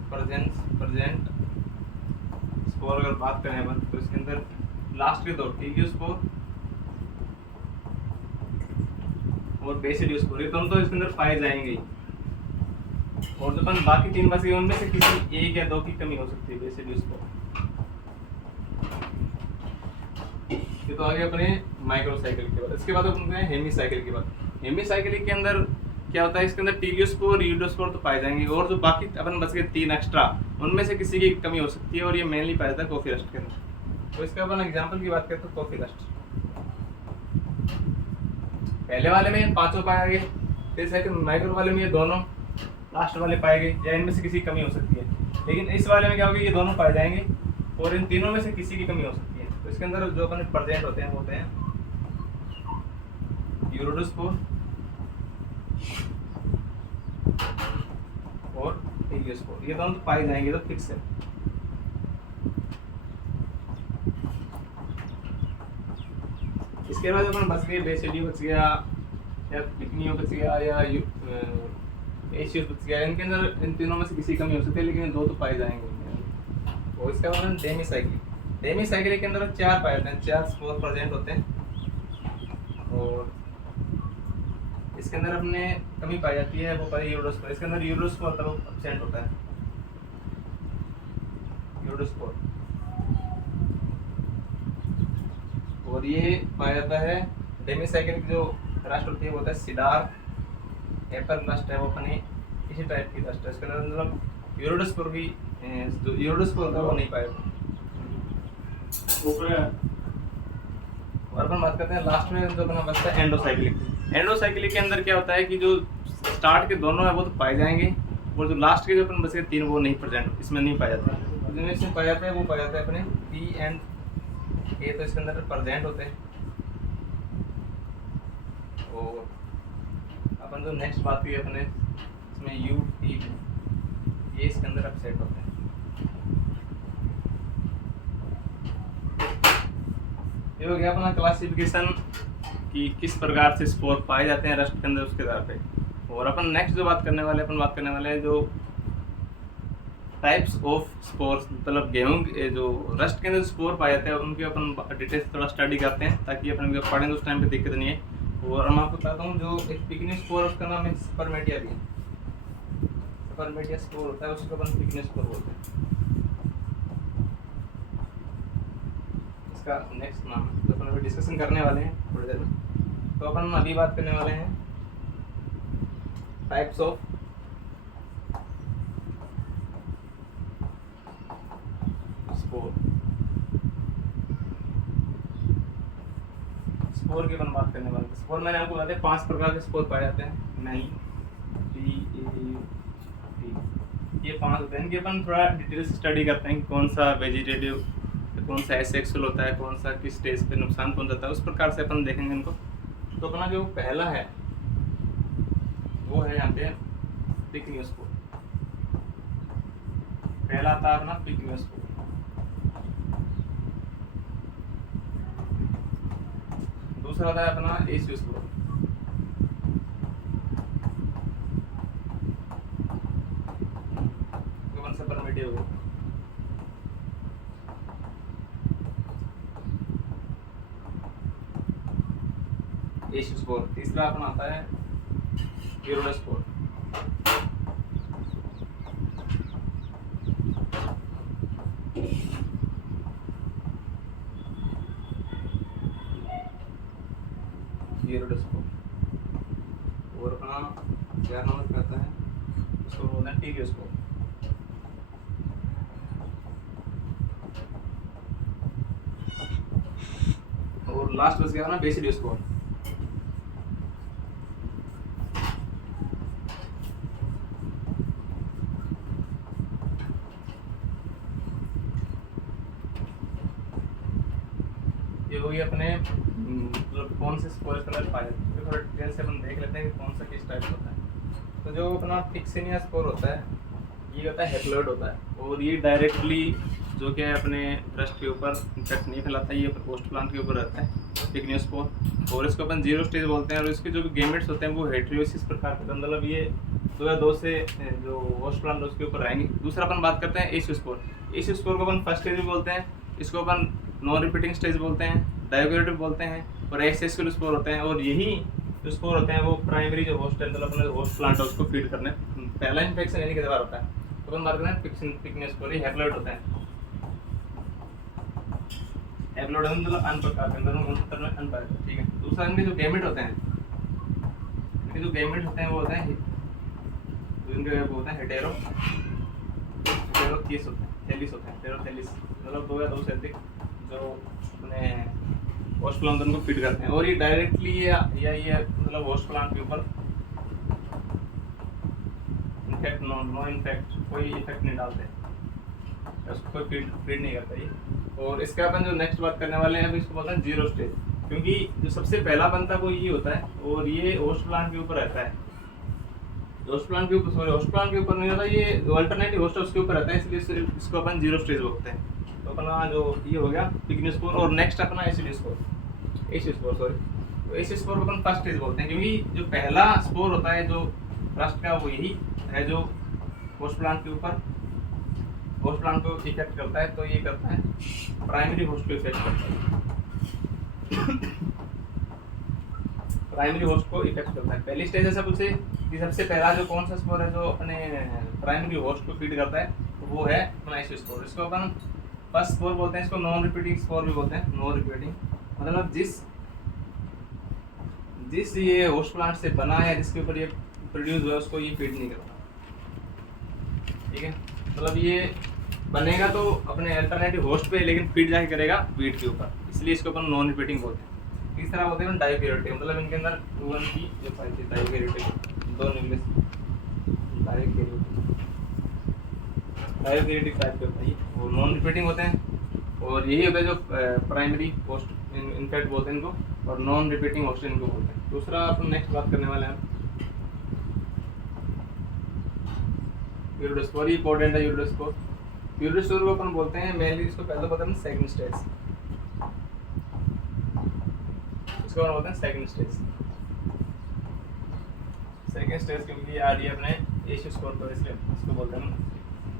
प्रेजेंट स्पोर। अगर बात करें अपन तो इसके अंदर लास्ट के दो टीक्यू स्पोर और बेसिडियो स्पोर, ये दोनों तो इसके अंदर पाए जाएंगे। और जो अपन बाकी 3 बचे उनमें से किसी एक या 2 की कमी हो सकती है बेसिडियो स्पोर। ये तो आगे अपने माइक्रोसाइकिल के बाद। इसके बाद अपन हैं हेमीसाइकिल के बाद। हेमीसाइकिल के अंदर क्या होता है, इसके अंदर टीलियोस्पोर यूडोस्पोर तो पाए जाएंगे और जो बाकी अपन बच गए 3 एक्स्ट्रा उनमें से किसी की कमी हो सकती है और ये मेनली पाया जाता है कॉफी रस्ट के अंदर। तो इसका अपन एग्जांपल की बात करें तो कॉफी रस्ट पहले वाले में 5 पाए गए, फिर सेकंड माइक्रो वाले में ये दोनों लास्ट वाले पाए गए, या इनमें से किसी की कमी हो सकती है। लेकिन इस वाले में क्या होगा, ये दोनों पाए जाएंगे और इन तीनों में से किसी की कमी हो सकती है। तो इसके अंदर जो अपन प्रेजेंट होते हैं वो होते हैं यूरोडोस्पोर और टीलियोस्पोर, ये दोनों तो पाए जाएंगे, तो फिक्स है। इसके बाद अपन बच गए बेसिडियो बच गया या पिकनियो बच गया या एशियस बच गया। इनके अंदर इन तीनों में से किसी कमी हो सकती है, लेकिन 2 तो पाए जाएंगे। और इसका बाद डेमीसाइक्लिक। डेमीसाइक्लिक के अंदर 4 पाए जाते हैं, 4 स्पोर प्रेजेंट होते हैं और इसके अंदर अपने कमी पाई जाती है वो पाई यूरोस्पोर। इसके अंदर यूरोस्पोर तब एब्सेंट होता है, यूरोस्पोर। और ये पाया जाता है डेमीसाइक्लिक जो रस्ट होती है वो होता है सिडार एप्पल रस्ट है, वो अपनी इसी टाइप की रस्ट है। इसके अंदर मतलब यूरोस्पोर भी जो यूरोस्पोर होता है वो नहीं पाएगा। और अपन बात करते हैं लास्ट में जो अपना बचता है एंडोसाइक्लिक। एंडोसाइक्लिक के अंदर क्या होता है कि जो स्टार्ट के दोनों है वो तो पाए जाएंगे और जो लास्ट के जो अपन बचे 3 वो नहीं प्रेजेंट, इसमें नहीं पाया जाता है। जिनमें इसमें पाया जाता है वो पाया जाता है अपने पी एंड ए, तो इसके अंदर प्रेजेंट होते हैं। और अपन जो नेक्स्ट बात की अपने इसमें यू टी, ये इसके अंदर अपसेट होते हैं। ये हो गया अपना क्लासिफिकेशन कि किस प्रकार से स्पोर पाए जाते हैं रस्ट के अंदर, उसके आधार पे। और अपन नेक्स्ट जो बात करने वाले हैं जो टाइप्स ऑफ स्पोर्स, मतलब गेहूं जो रस्ट के अंदर स्पोर पाए जाते हैं उनके अपन डिटेल्स थोड़ा स्टडी करते हैं ताकि अपन जब पढ़ें तो उस टाइम पे दिक्कत नहीं है। और मैं आपको बताता हूँ जो एक पिकनिक स्पोर उसका नाम है स्पर्मेटिया भी है। स्पर्मेटिया स्पोर होता है, उसको अपन पिकनिक स्पोर बोलते हैं। इसका नेक्स्ट नाम जो अपन अभी डिस्कशन करने वाले हैं थोड़ी देर में। तो अपन अभी बात करने वाले हैं टाइप्स ऑफ स्पोर। स्पोर की अपन बात करने वाले हैं। स्पोर मैंने आपको बताया 5 प्रकार के स्पोर पाए जाते हैं, नहीं ये 5 होते हैं। इनकी अपन थोड़ा डिटेल से स्टडी करते हैं कि कौन सा वेजिटेटिव, कौन सा एसेक्सुअल होता है, कौन सा किस स्टेज पे नुकसान पहुंचाता है, उस प्रकार से अपन देखेंगे इनको। तो अपना जो पहला है वो है यहाँ पे पिकनिक स्पोर। पहला आता है अपना पिकनिक स्पोर। दूसरा आता है अपना एशियो स्पोर। कौन सा परमिटिव हो, एशियो स्पोर। तीसरा अपना आता है यूरोस्पोर। यूरोस्पोर। और अपना 4 नंबर पे आता है उसको बोलते हैं टीलियोस्पोर। और लास्ट बच गया ना बेसिडियोस्पोर। ये हो गया अपने मतलब कौन से स्पोर कलर पाए जाते हैं, थोड़ा डिटेल से अपन देख लेते हैं कि कौन सा किस टाइप होता है। तो जो अपना पिक्सिनिया स्पोर होता है ये होता है हैप्लॉइड होता है और ये डायरेक्टली जो कि अपने ब्रेस्ट के ऊपर इंसेक्ट नहीं फैलाता है, ये पोस्ट प्लांट के ऊपर रहता है। पिग्नियोस्पोर, और इसको अपन जीरो स्टेज बोलते हैं। और इसके जो भी गेमेट्स होते हैं वो हेटेरोसिस प्रकार के, मतलब ये 2 या 2 से जो होस्ट प्लांट उसके ऊपर आएंगे। दूसरा अपन बात करते हैं एसियोस्पोर। एसियोस्पोर को अपन फर्स्ट स्टेज भी बोलते हैं, इसको अपन नॉन रिपीटिंग स्टेज बोलते हैं, डायोगेरेटिव बोलते हैं, और एसेक्सुअल स्पोर होते हैं। और यही जो स्पोर होते हैं वो प्राइमरी जो होस्ट है, मतलब अपने होस्ट प्लांट है उसको फीड करने पहला इन्फेक्शन यानी कि दबार होता है। तो अपन बात करते हैं पिग्नियोस्पोर, ये हैप्लॉइड होता है। हैप्लॉइड मतलब अन प्रकार के अंदर में अन, ठीक है। दूसरा इनके जो गैमेट होते हैं, इनके जो गैमेट होते हैं वो होते हैं, इनके वो होते हैं हेटेरोथेलिस होते हैं, थैलिस होते हैं, हेटेरोथेलिस मतलब 2 या 2 से अधिक जो अपने होस्ट प्लांट को फीड करते हैं। और ये डायरेक्टली या ये मतलब होस्ट प्लांट के ऊपर इनफैक्ट नो इनफैक्ट कोई इफेक्ट नहीं डालते, उसको कोई फीड नहीं करता ये। और इसका अपन जो नेक्स्ट बात करने वाले हैं इसको बोलते हैं जीरो स्टेज, क्योंकि जो सबसे पहला बनता है वो ये होता है, और ये होस्ट प्लांट के ऊपर रहता है। होस्ट प्लांट के ऊपर, सॉरी होस्ट प्लांट के ऊपर नहीं रहता, ये अल्टरनेटिव होस्ट उसके ऊपर रहता है, इसलिए इसको अपन जीरो स्टेज बोलते हैं। तो अपना जो ये हो गया पिग्नियोस्पोर। और नेक्स्ट अपना एसियोस्पोर, सॉरी, तो एसियोस्पोर को अपन फर्स्ट स्टेज बोलते हैं, क्योंकि जो पहला स्पोर होता है जो रस्ट का वो यही है जो होस्ट प्लांट के ऊपर होस्ट प्लांट को इफेक्ट करता है। तो ये करता है प्राइमरी होस्ट को इफेक्ट करता है, प्राइमरी होस्ट को इफेक्ट करता है। पहली स्टेज ऐसा पूछे कि सबसे पहला जो कौन सा स्पोर है जो अपने प्राइमरी होस्ट को फीड करता है, तो वो है अपना एसियोस्पोर। इसको अपन फर्स्ट स्पोर बोलते हैं, इसको नॉन रिपीटिंग स्पोर भी बोलते हैं। नॉन रिपीटिंग मतलब जिस ये होस्ट प्लांट से बना है, जिसके ऊपर ये प्रोड्यूस हुआ, उसको ये फीड नहीं करता, ठीक है। मतलब ये बनेगा तो अपने अल्टरनेटिव होस्ट पे, लेकिन फीड जाके करेगा वीट के ऊपर, इसलिए इसको अपन नॉन रिपीटिंग बोलते हैं। तीसरा बोलते हैं डायोगेरेटिव, मतलब इनके अंदर 2 की जो पाई थी डायोगेरेटिव, 2 इंग्लिश डायोगेरेटिव टाइप के होता है, वो नॉन रिपीटिंग होते हैं। और यही होता है जो प्राइमरी होस्ट इनफैक्ट बोलते हैं इनको, और नॉन रिपीटिंग होस्ट इनको बोलते हैं। दूसरा अपन नेक्स्ट बात करने वाले हैं यूरोडोस्पोर, इंपॉर्टेंट है यूरोडोस्पोर। यूरोडोस्पोर को अपन बोलते हैं मेनली, इसको पहले बोलते हैं सेकंड स्टेज, इसको अपन बोलते हैं सेकंड स्टेज। सेकंड स्टेज क्योंकि ये आ रही है अपने एसियोस्पोर को, इसलिए इसको बोलते हैं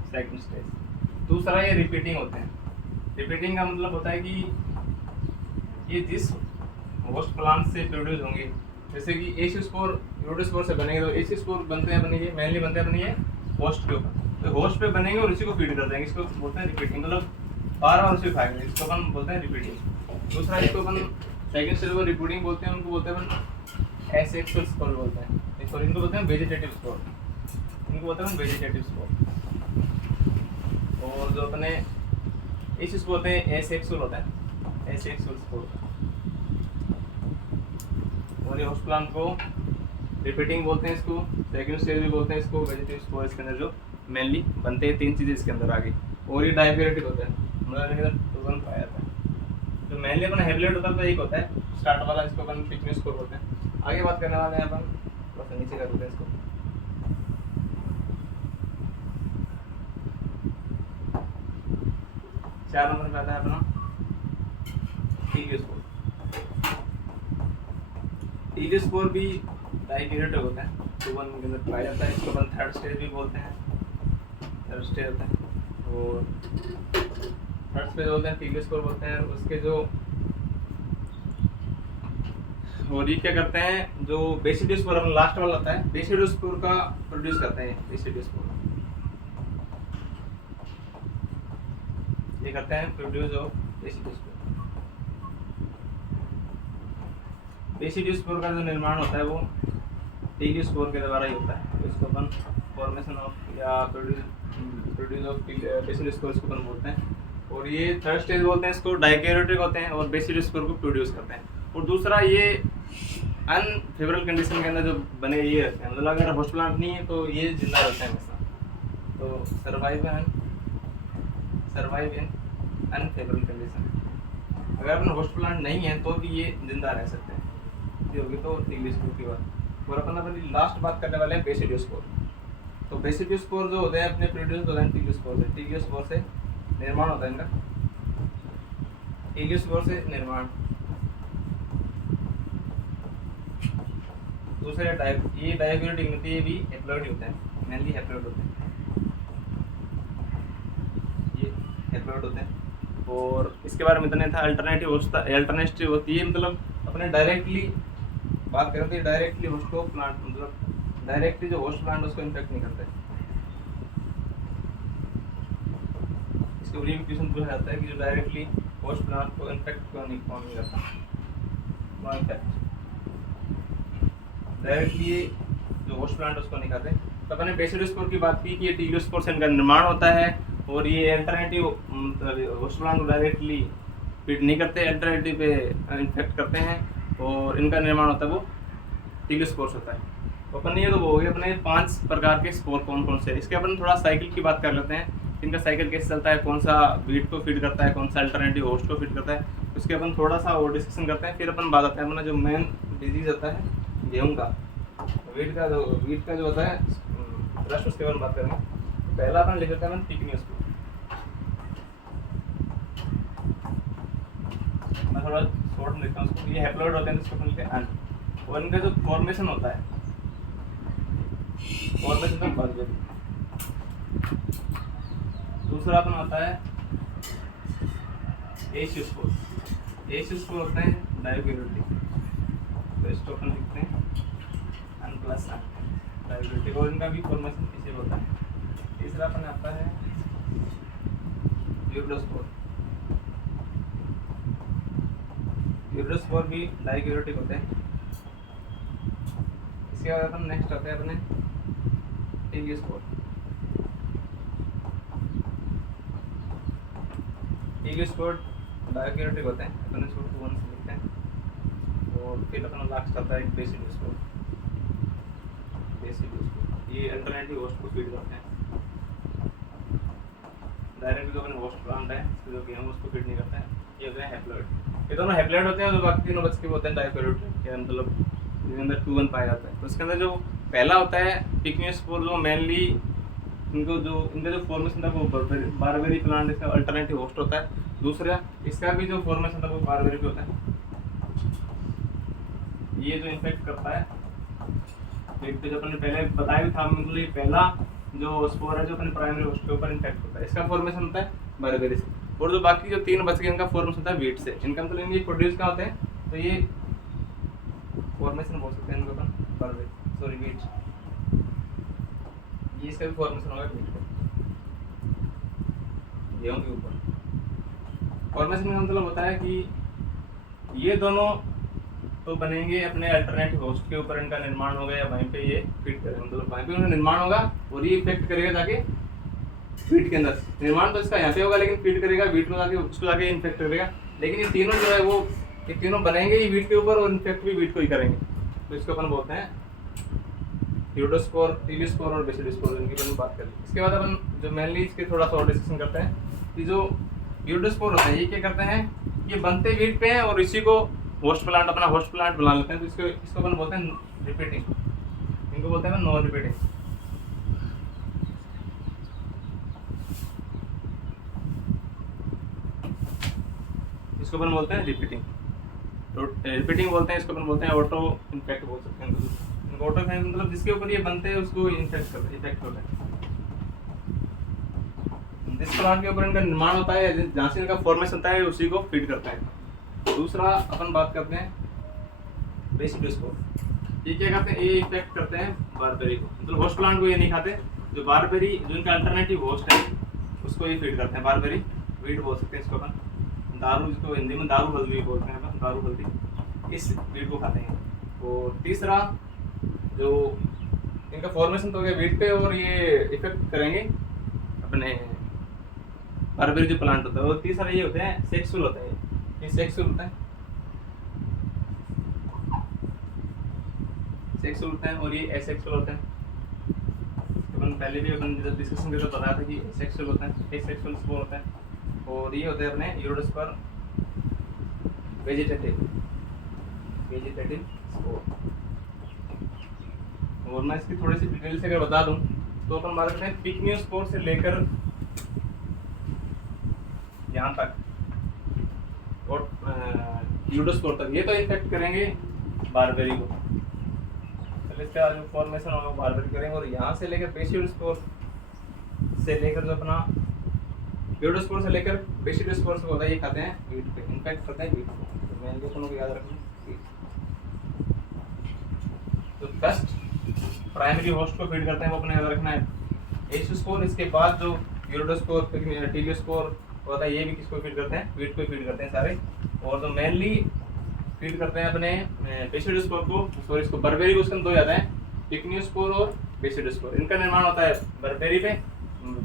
सेकंड स्टेज। दूसरा ये रिपीटिंग होते हैं। रिपीटिंग का मतलब होता है कि ये जिस होस्ट प्लांट से प्रोड्यूस होंगे, जैसे कि एसियोस्पोर यूरोडोस्पोर से बनेंगे, तो एसियोस्पोर बनते हैं अपने, ये मेनली बनते हैं अपने ये होस्ट के ऊपर, तो होस्ट पे बनेंगे और उसी को फीड कर देंगे, इसको बोलते हैं रिपीटिंग, मतलब बार बार उसी खाएंगे, इसको अपन बोलते हैं रिपीटिंग। दूसरा इसको अपन सेकंड स्टेज को रिपीटिंग बोलते हैं, उनको बोलते हैं अपन एसेक्सुअल स्पोर बोलते हैं, सॉरी इनको बोलते हैं वेजिटेटिव स्पोर, इनको बोलते हैं वेजिटेटिव स्पोर। और जो अपने इस बोलते हैं एसेक्सुअल होता है, एसेक्सुअल स्पोर। और ये होस्ट प्लांट को रिपीटिंग बोलते हैं, इसको सेकंड स्टेज भी बोलते हैं, इसको वेजिटेटिव स्पोर। इसके अंदर जो मेनली बनते हैं 3 चीज़ें इसके अंदर आ गई। और ये डायोगेरेटिव होता है, मतलब इनके अंदर तुरंत पाया जाता है। जो मेनली अपना हेबलेट होता है तो एक होता है स्टार्ट वाला, इसको अपन पिग्नियोस्पोर बोलते हैं। आगे बात करने वाले हैं अपन, थोड़ा नीचे कर देते हैं इसको। चार नंबर पे आता है अपना टीलियोस्पोर। टीलियोस्पोर भी डायोगेरेटिव होता है, तो वन के अंदर पाया जाता है, इसको अपन थर्ड स्टेज भी बोलते हैं, थर्ड स्टेज होता है। और थर्ड स्टेज बोलते हैं, टीलियोस्पोर बोलते हैं। उसके जो और ये क्या करते हैं, जो बेसिडियोस्पोर अपना लास्ट वाला होता है, बेसिडियोस्पोर का प्रोड्यूस करते हैं, बेसिडियोस्पोर ये करते हैं प्रोड्यूस ऑफ बेसिडियोस्पोर। बेसिडियोस्पोर का जो निर्माण होता है वो टीलियोस्पोर के द्वारा ही होता है, तो इसको अपन फॉर्मेशन ऑफ या प्रोड्यूस ऑफ बेसिडियोस्पोर इसको अपन बोलते हैं। और ये थर्ड स्टेज बोलते हैं, इसको डायोगेरेटिव होते हैं और बेसिडियोस्पोर को प्रोड्यूस करते हैं। और दूसरा ये अनफेवरेबल कंडीशन के अंदर जो बने ये रहते हैं, मतलब अगर होस्ट प्लांट नहीं है तो ये जिंदा रहते हैं हमेशा, तो सर्वाइव इन अनफेवरेबल कंडीशन। अगर अपना होस्ट प्लांट नहीं है तो भी ये जिंदा रह सकते हैं। ये होगी तो टीलियोस्पोर की बात। और अपन लास्ट बात करने वाले हैं बेसिडियोस्पोर। तो बेसिडियोस्पोर जो होते हैं अपने प्रोड्यूस होते हैं टीलियोस्पोर से, टीलियोस्पोर से निर्माण होता है इनका, टीलियोस्पोर से निर्माण। दूसरे टाइप ये डायक्यूरेटिक होते हैं, ये भी हैप्लॉइड होते हैं, मेनली हैप्लॉइड होते हैं, ये हैप्लॉइड होते हैं। और इसके बारे में इतना था। अल्टरनेटिव होती है मतलब अपने डायरेक्टली बात करें तो ये डायरेक्टली होस्ट को प्लांट मतलब डायरेक्टली जो होस्ट प्लांट उसको इन्फेक्ट नहीं करते। इसके लिए क्वेश्चन पूछा जाता है कि जो डायरेक्टली होस्ट प्लांट को इन्फेक्ट क्यों नहीं करता, नो इन्फेक्ट डायरेक्टली जो होस्ट प्लांट उसको नहीं खाते। तो अपने बेसिडोस्पोर की बात की कि ये टीलियोस्पोर से इनका निर्माण होता है और ये अल्टरनेटिव होस्ट प्लांट को डायरेक्टली फीड नहीं करते, अल्टरनेटिव पे इन्फेक्ट करते हैं और इनका निर्माण होता है वो टीलियोस्पोर्स होता है। तो अपन ये तो हो गए अपने 5 प्रकार के स्पोर कौन कौन से। इसके अपन थोड़ा साइकिल की बात कर लेते हैं, इनका साइकिल कैसे चलता है, कौन सा वीट को फीड करता है, कौन सा अल्टरनेटिव होस्ट को फीड करता है, उसके अपन थोड़ा सा और डिस्कशन करते हैं। फिर अपन बात आते हैं अपना जो मेन डिजीज होता है गेहूँ का, वीट का जो होता है रस्ट, उसके बारे में बात करेंगे। पहला अपन लिख लेते हैं पिकनिक। मैं थोड़ा शॉर्ट में लिखता हूँ उसको। ये हैप्लॉइड होते हैं जिसको अपन लिखते हैं, और इनका जो फॉर्मेशन होता है फॉर्मेशन का बारबेरी। दूसरा अपन आता है एशियोस्पोर होते हैं डायक्यूरेटिक, तो इसको अपन लिखते हैं प्लस डायक्यूरेटिक, और इनका भी फॉर्मेशन इसी होता है। तीसरा अपन आता है यूरोस्पोर भी डायक्यूरेटिक होते हैं। इसके बाद अपन नेक्स्ट आते हैं अपने टीलियोस्पोर। टीलियोस्पोर डायक्यूरेटिक होते हैं, अपन इसको 2 से लिखते हैं। और फिर अपना लास्ट आता है बेसिडोस्पोर। ये अल्टरनेटिव होस्ट को फीड करते हैं, डायरेक्टली जो अपने होस्ट प्लांट है जो गेहूं उसको फीड नहीं करता है। ये होते हैं हैप्लॉइड। ये दोनों हैप्लॉइड होते हैं, जो बाकी तीनों बच के होते हैं डायक्यूरेटिक के मतलब इसके अंदर 2-1 पाया जाता है। तो इसके अंदर जो पहला होता है पिकनियोस्पोर, जो मेनली इनका जो फॉर्मेशन था वो बारबेरी प्लांट इसका अल्टरनेटिव होस्ट होता है। दूसरा इसका भी जो फॉर्मेशन था वो बारबेरी पे होता है। ये जो इन्फेक्ट करता है वीट पे, जो अपने पहले बताया भी था मतलब ये पहला जो स्पोर है जो अपने प्राइमरी होस्ट के ऊपर इन्फेक्ट होता है, इसका फॉर्मेशन होता है बारबेरी से। और जो बाकी जो 3 बच गए इनका फॉर्मेशन होता है वीट से। इनका मतलब ये प्रोड्यूस कहाँ होते हैं, तो ये फॉर्मेशन बोल सकते हैं इनको अपन बारबेरी सॉरी वीट, ये इसका भी फॉर्मेशन होगा वीट का गेहूं के ऊपर। फॉर्मेशन का मतलब होता है कि ये दोनों तो बनेंगे अपने अल्टरनेटिव होस्ट के ऊपर, इनका निर्माण होगा या वहीं पे ये फिट करेंगे, मतलब वहीं पे उनका निर्माण होगा और ये इफेक्ट करेगा जाके वीट के अंदर। निर्माण तो इसका यहाँ पे होगा लेकिन फीड करेगा वीट को जाके, उसको जाके इन्फेक्ट करेगा। लेकिन ये तीनों जो है वो ये तीनों बनेंगे ही वीट के ऊपर और इन्फेक्ट भी वीट को ही करेंगे। तो इसको अपन बोलते हैं यूरोस्पोर, टीलियोस्पोर और बेसिडोस्पोर, इनकी अपन बात करें। इसके बाद अपन जो मेनली इसके थोड़ा सा और डिस्कशन करते हैं कि जो यूरोस्पोर होते हैं ये क्या करते हैं, ये बनते वीट पे हैं और इसी को होस्ट प्लांट अपना होस्ट प्लांट बना लेते हैं। तो इसको अपन बोलते हैं रिपीटिंग, इनको बोलते हैं नॉन रिपीटिंग। इसको अपन बोलते हैं रिपीटिंग, तो रिपीटिंग बोलते हैं। इसको अपन बोलते हैं ऑटो इन्फेक्ट बोल सकते हैं। इनको ऑटो इन्फेक्ट मतलब जिसके ऊपर ये बनते हैं उसको इन्फेक्ट करते हैं, इफेक्ट होता है। जिस प्लांट के ऊपर इनका निर्माण होता है, जहाँ से इनका फॉर्मेशन होता है उसी को फीड करता है। दूसरा अपन बात करते हैं बेसिडोस्पोर। ये क्या करते हैं, ये इफेक्ट करते हैं बारबेरी को, मतलब होस्ट प्लांट को ये नहीं खाते। जो बारबेरी जो इनका अल्टरनेटिव होस्ट है उसको ये फीड करते हैं। बारबेरी वीट बोल सकते हैं इसको अपन, दारू जिसको हिंदी में दारू हल्दी बोलते हैं अपन, दारू हल्दी, इस वीट को खाते हैं। और तीसरा जो इनका फॉर्मेशन तो हो गया वीट पे और ये इफेक्ट करेंगे अपने बारबेरी जो प्लांट होता है। और तीसरा ये होते हैं सेक्सुअल होता है, ये सेक्सुअल होता है, सेक्सुअल होता है और ये एसेक्सुअल होता है। अपन पहले भी अपन जब डिस्कशन करते बताया था कि सेक्सुअल होता है, एसेक्सुअल स्पोर होता है। और ये होते हैं अपने यूरोस्पोर वेजिटेटिव स्पोर। और मैं इसकी थोड़ी सी डिटेल से अगर बता दूं तो अपन बात करते हैं पिकनियोस्पोर से लेकर यहाँ तक और यूरोस्पोर तक, ये तो इन्फेक्ट करेंगे बारबेरी को। फिर इसका जो फॉर्मेशन होगा बारबेरी करेंगे, और यहाँ से लेकर बेसियोस्पोर से लेकर जो अपना यूरोस्पोर से लेकर बेसियोस्पोर से होता है, ये खाते हैं वीट पे, इनफेक्ट करते हैं वीट को। तो मैं दोनों को याद रखना। तो फर्स्ट प्राइमरी होस्ट को फीड करते हैं, वो अपने याद रखना है एसियोस्पोर। इसके बाद जो यूरोस्पोर, टीलियोस्पोर होता है, ये भी किसको फीड करते हैं, वीट को फीड करते हैं सारे। और जो मेनली फीड करते हैं अपने बेसियोस्पोर को, सॉरी इसको बर्बेरी को, उसके अंदर दो जाते हैं, पिक्नियोस्पोर और बेसियोस्पोर। इनका निर्माण होता है बर्बेरी पे,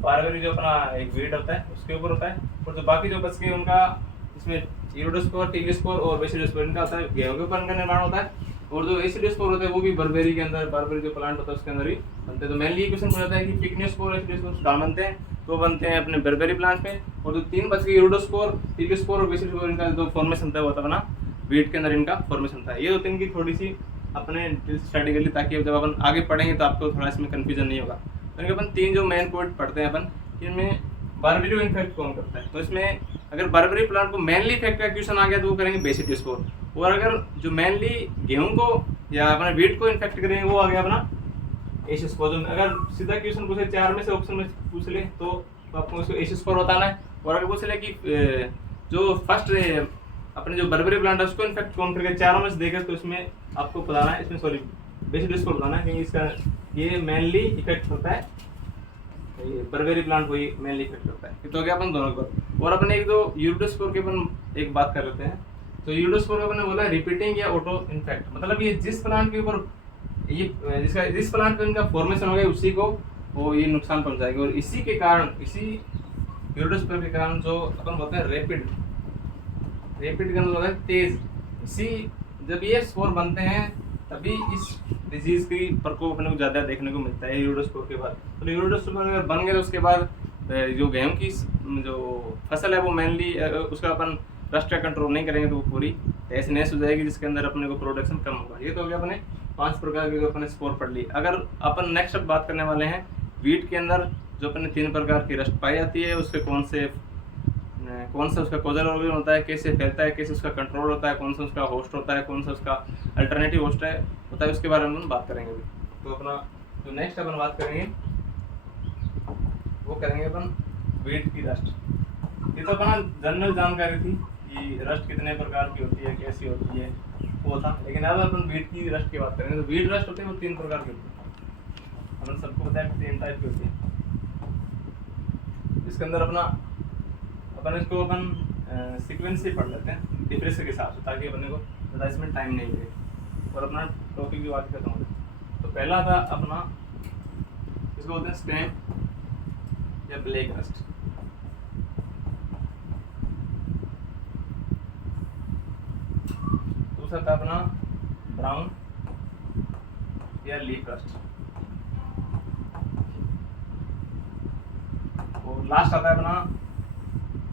बारबेरी जो अपना एक वीट होता है उसके ऊपर होता है, और जो बाकी जो बच गए उनका इसमें यूरोस्पोर, टीलियोस्पोर और बेसियोस्पोर इनका होता है, गेहूं के ऊपर इनका निर्माण होता है। और जो एसिडोस्पोर होते हैं वो भी बर्बेरी के अंदर, बर्बेरी जो प्लांट होता है उसके अंदर ही बनते हैं। तो मेनली ये क्वेश्चन पूछा जाता है कि पिक्नियोस्पोर, एसिडोस्पोर कहाँ बनते हैं, तो बनते हैं अपने बर्बेरी प्लांट पे। और जो तीन बच गए यूरोस्पोर, टीलियोस्पोर और बेसियोस्पोर, इनका जो फॉर्मेशन होता है वो होता है अपना वीट के अंदर इनका फॉर्मेशन था। ये दो तीन की थोड़ी सी अपने स्टडी कर ली, ताकि जब अपन आगे पढ़ेंगे तो आपको थोड़ा इसमें कंफ्यूजन नहीं होगा। तो इनके अपन तीन जो मेन पॉइंट पढ़ते हैं अपन, इनमें बारबेरी को इन्फेक्ट कौन करता है, तो इसमें अगर बारबेरी प्लांट को मेनली इफेक्ट का क्वेश्चन आ गया तो वो करेंगे बेसियोस्पोर। और अगर जो मेनली गेहूं को या अपने वीट को इन्फेक्ट करेंगे वो आ गया अपना एसियोस्पोर। अगर सीधा क्वेश्चन पूछे, चार में से ऑप्शन में पूछ ले तो आपको उसको एसियोस्पोर बताना है। और अगर पूछ ले कि जो फर्स्ट अपने जो बर्बेरी प्लांट है उसको इन्फेक्ट कौन करेगा, चारों में से देकर, तो इसमें आपको बताना है, इसमें सॉरी बेसियोस्पोर बताना है, क्योंकि इसका ये मेनली इफेक्ट होता है, ये बर्बेरी प्लांट को ही मेनली इफेक्ट करता है। तो क्या अपन दोनों को, और अपने एक दो यूरोस्पोर के अपन एक बात कर लेते हैं। तो यूरोस्पोर को अपने बोला रिपीटिंग या ऑटो इन्फेक्ट, मतलब ये जिस प्लांट के ऊपर ये जिस प्लांट पे इनका फॉर्मेशन हो गया उसी को वो ये नुकसान पहुंचाएगी। और इसी के कारण, इसी यूरोस्पोर के कारण जो अपन बोलते हैं रैपिड का मतलब होता है तेज, इसी जब ये स्पोर बनते हैं तभी इस डिजीज की प्रकोप अपने को ज़्यादा देखने को मिलता है यूरोस्पोर के बाद। तो यूरोस्पोर अगर बन गए तो उसके बाद जो गेहूं की जो फसल है वो मेनली उसका अपन रस्ट का कंट्रोल नहीं करेंगे तो वो पूरी तहस नहस हो जाएगी, जिसके अंदर अपने को प्रोडक्शन कम होगा। ये तो हो गया अपने 5 प्रकार के जो अपने स्पोर पढ़ ली। अगर अपन नेक्स्ट अब बात करने वाले हैं वीट के अंदर जो अपने 3 प्रकार की रस्ट पाई जाती है, उसके कौन सा उसका कॉजल ऑर्गन होता है, कैसे फैलता है, कैसे उसका कंट्रोल होता है, कौन सा उसका होस्ट होता है, कौन सा उसका अल्टरनेटिव होस्ट है होता है, उसके बारे में हम बात करेंगे अभी। तो अपना जो नेक्स्ट अपन बात करेंगे वो करेंगे अपन वीट की रस्ट। ये तो अपना जनरल जानकारी थी कि रस्ट कितने प्रकार की होती है, कैसी होती है, वो था। लेकिन अब अपन वीट की रस्ट की बात करेंगे। तो वीट रस्ट होती है वो 3 प्रकार की होती है, अपन सबको पता है 3 टाइप की होती है। इसके अंदर अपना अपन इसको अपन सीक्वेंस से पढ़ लेते हैं डिफरेंस के हिसाब से, ताकि अपने को ज़्यादा इसमें टाइम नहीं लगे और अपना टॉपिक की बात खत्म हो जाए। तो पहला था अपना, इसको बोलते हैं स्टेम या ब्लैक रस्ट। दूसरा था अपना ब्राउन या लीफ रस्ट, और लास्ट आता है अपना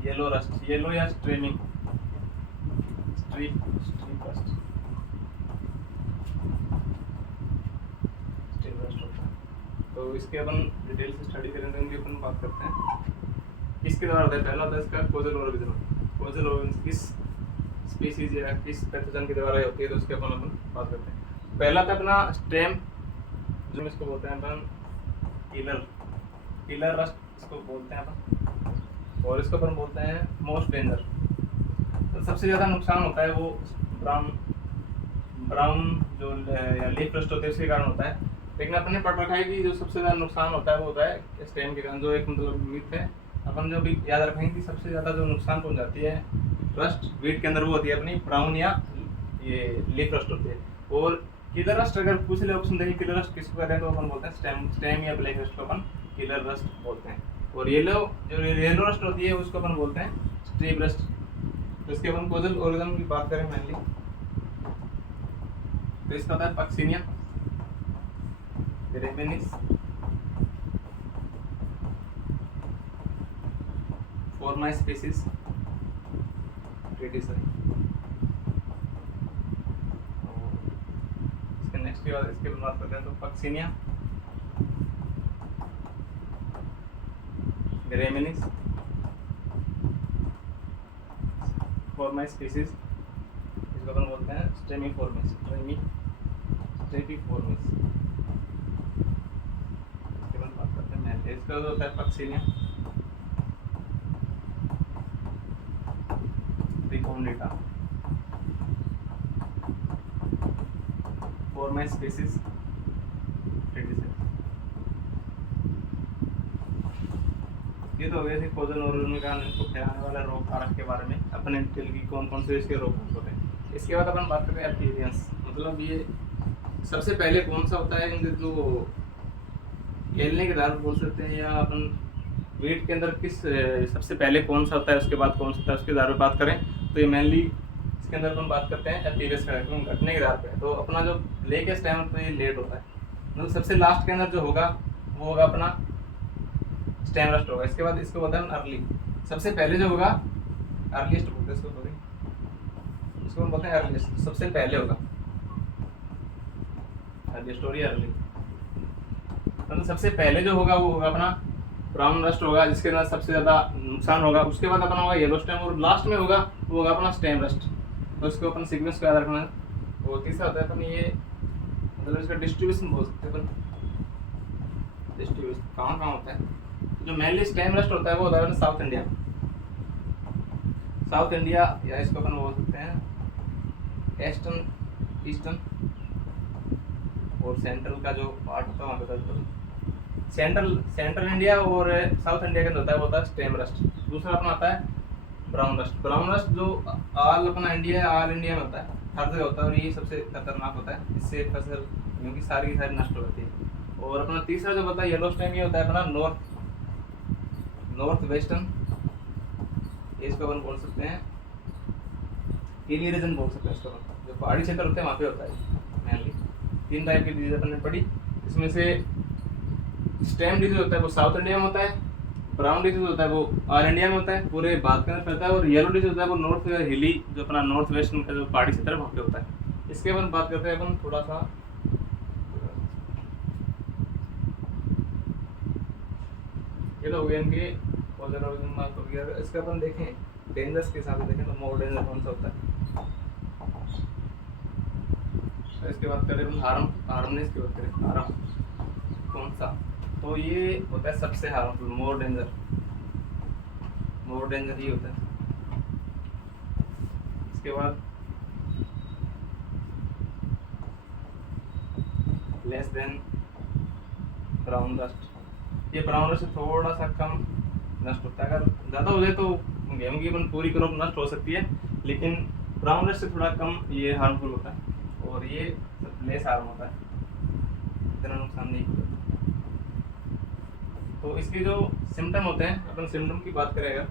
येलो रस्ट, येलो या स्ट्रीप रस्ट होता है। तो इसके अपन डिटेल से स्टडी करेंगे, उनकी अपन बात करते हैं। किसके द्वारा होता है, पहला होता है इसका कोजल ऑर्गेनिज्म, किस स्पीसीज या किस पैथोजन के द्वारा होती है, तो उसके अपन बात करते हैं। पहला था अपना स्टेम, जो इसको बोलते हैं अपन किलर रस्ट इसको बोलते हैं अपन, और इसको अपन बोलते हैं मोस्ट डेंजर। तो सबसे ज़्यादा नुकसान होता है वो ब्राउन जो या लीफ रस्ट होते हैं उसके कारण होता है। लेकिन अपने पढ़ रखा है कि जो सबसे ज़्यादा नुकसान होता है वो होता है स्टेम के कारण, जो एक मतलब मिथ है। अपन जो भी याद रखेंगे कि सबसे ज़्यादा जो नुकसान पहुंचाती है रस्ट वीट के अंदर वो होती है अपनी ब्राउन या ये लीफ रस्ट होती है। और किलर रस्ट अगर पूछ ले ऑप्शन देखिए, किलर रस्ट किसको कहते हैं, तो अपन बोलते हैं स्टेम या ब्लैक रस्ट को अपन किलर रस्ट बोलते हैं। और येलो रस्ट होती है उसको अपन बोलते हैं स्ट्रीप रस्ट। तो इसके अपन कोजल ऑर्गेनिज्म की बात करें मेनली, तो इसका होता है पक्सिनिया, ग्रेमिनिस, फोर्मा स्पीसीज, ट्रेडिसन। इसके नेक्स्ट की बात इसके बात करते हैं, तो पक्सिनिया, ग्रेमिनिस, फोर्मा स्पीसीज, इसको अपन बोलते हैं स्टेमिफॉर्मिस, स्टेपिफोर्मिस। इसके बाद बात करते हैं मैंने, इसका जो होता है पक्सीलिया, त्रिकोणिका, फॉर्मा स्पीसीज ट्रेडिशन। ये तो हो गए थे खोजन और उनका इनको फैलाने वाला रोग कारक के बारे में, अपने टेल की कौन कौन से इसके रोग होते हैं। इसके बाद अपन बात करते हैं एपिरियंस, मतलब ये सबसे पहले कौन सा होता है, इनके जो खेलने के आधार बोल सकते हैं, या अपन वेट के अंदर किस सबसे पहले कौन सा होता है, उसके बाद कौन सा होता है, उसके आधार पर बात करें तो ये मेनली इसके अंदर अपन बात करते हैं एपिरियंस का, घटने के आधार पर। तो अपना जो लेटेस्ट टाइम पर ये लेट होता है, मतलब सबसे लास्ट के अंदर जो होगा वो होगा अपना स्टेम रस्ट होगा। इसके बाद इसको बोलते हैं अर्ली, सबसे पहले जो होगा अर्लीस्ट बोलते हैं इसको, सॉरी इसको हम बोलते हैं अर्लीस्ट, सबसे पहले होगा अर्लीस्ट और अर्ली, मतलब सबसे पहले जो होगा वो होगा अपना ब्राउन रस्ट होगा, जिसके अंदर सबसे ज्यादा नुकसान होगा। उसके बाद अपना होगा येलो स्टेम, और लास्ट में होगा वो होगा अपना स्टेम रस्ट। तो इसको अपन सीक्वेंस को याद रखना है। वो तीसरा होता है अपन ये, मतलब इसका डिस्ट्रीब्यूशन बोल सकते हैं अपन, डिस्ट्रीब्यूशन कहाँ कहाँ होता है। जो मेनली स्टेम रस्ट होता है वो होता है साउथ इंडिया, साउथ इंडिया, या इसको अपन बोल सकते हैं ईस्टर्न, ईस्टर्न और सेंट्रल का जो पार्ट होता है वहाँ पे होता है सेंट्रल इंडिया, और साउथ इंडिया के अंदर होता है वो होता है स्टेम रस्ट। दूसरा अपना आता है ब्राउन रस्ट। ब्राउन रस्ट जो ऑल अपना इंडिया, ऑल इंडिया में होता है, हर जगह होता है, और ये सबसे खतरनाक होता है, इससे फसल क्योंकि सारी की सारी नष्ट हो जाती है। और अपना तीसरा जो होता है येलो स्टेम, ये होता है अपना नॉर्थ वेस्टर्न, इसको अपन बोल सकते हैं हिली रीजन बोल सकते हैं इसको, जो पहाड़ी क्षेत्र होते हैं वहाँ पे होता है मेनली। 3 टाइप की डिजीज अपन ने पढ़ी, इसमें से स्टेम डिजीज होता है वो साउथ इंडिया में होता है, ब्राउन डिजीज होता है वो ऑल इंडिया में होता है, पूरे भारत के अंदर फैलता है, और येलो डिजीज होता है वो नॉर्थ हिली, जो अपना नॉर्थ वेस्टर्न का जो पहाड़ी क्षेत्र है वहाँ पे होता है। इसके अपन बात करते हैं अपन थोड़ा सा, ये तो हो गया इनके पॉजिटिव हो गया। इसका अपन देखें डेंजर्स के हिसाब से देखें तो मोर डेंजर कौन सा होता है। तो इसके बाद करें अपन हार्मनेस की बात करें, हार्म कौन सा, तो ये होता है सबसे हार्मफुल, मोर डेंजर ही होता है। इसके बाद लेस देन ब्राउन रस्ट, ये ब्राउन रस्ट से थोड़ा सा कम नष्ट होता है, अगर ज़्यादा हो जाए तो गेहूं की अपन पूरी क्रॉप नष्ट हो सकती है, लेकिन ब्राउन रस्ट से थोड़ा कम ये हार्मफुल होता है, और ये लेस हार्म होता है, इतना नुकसान नहीं होता। तो इसके जो सिम्टम होते हैं, अपन सिम्टम की बात करें अगर,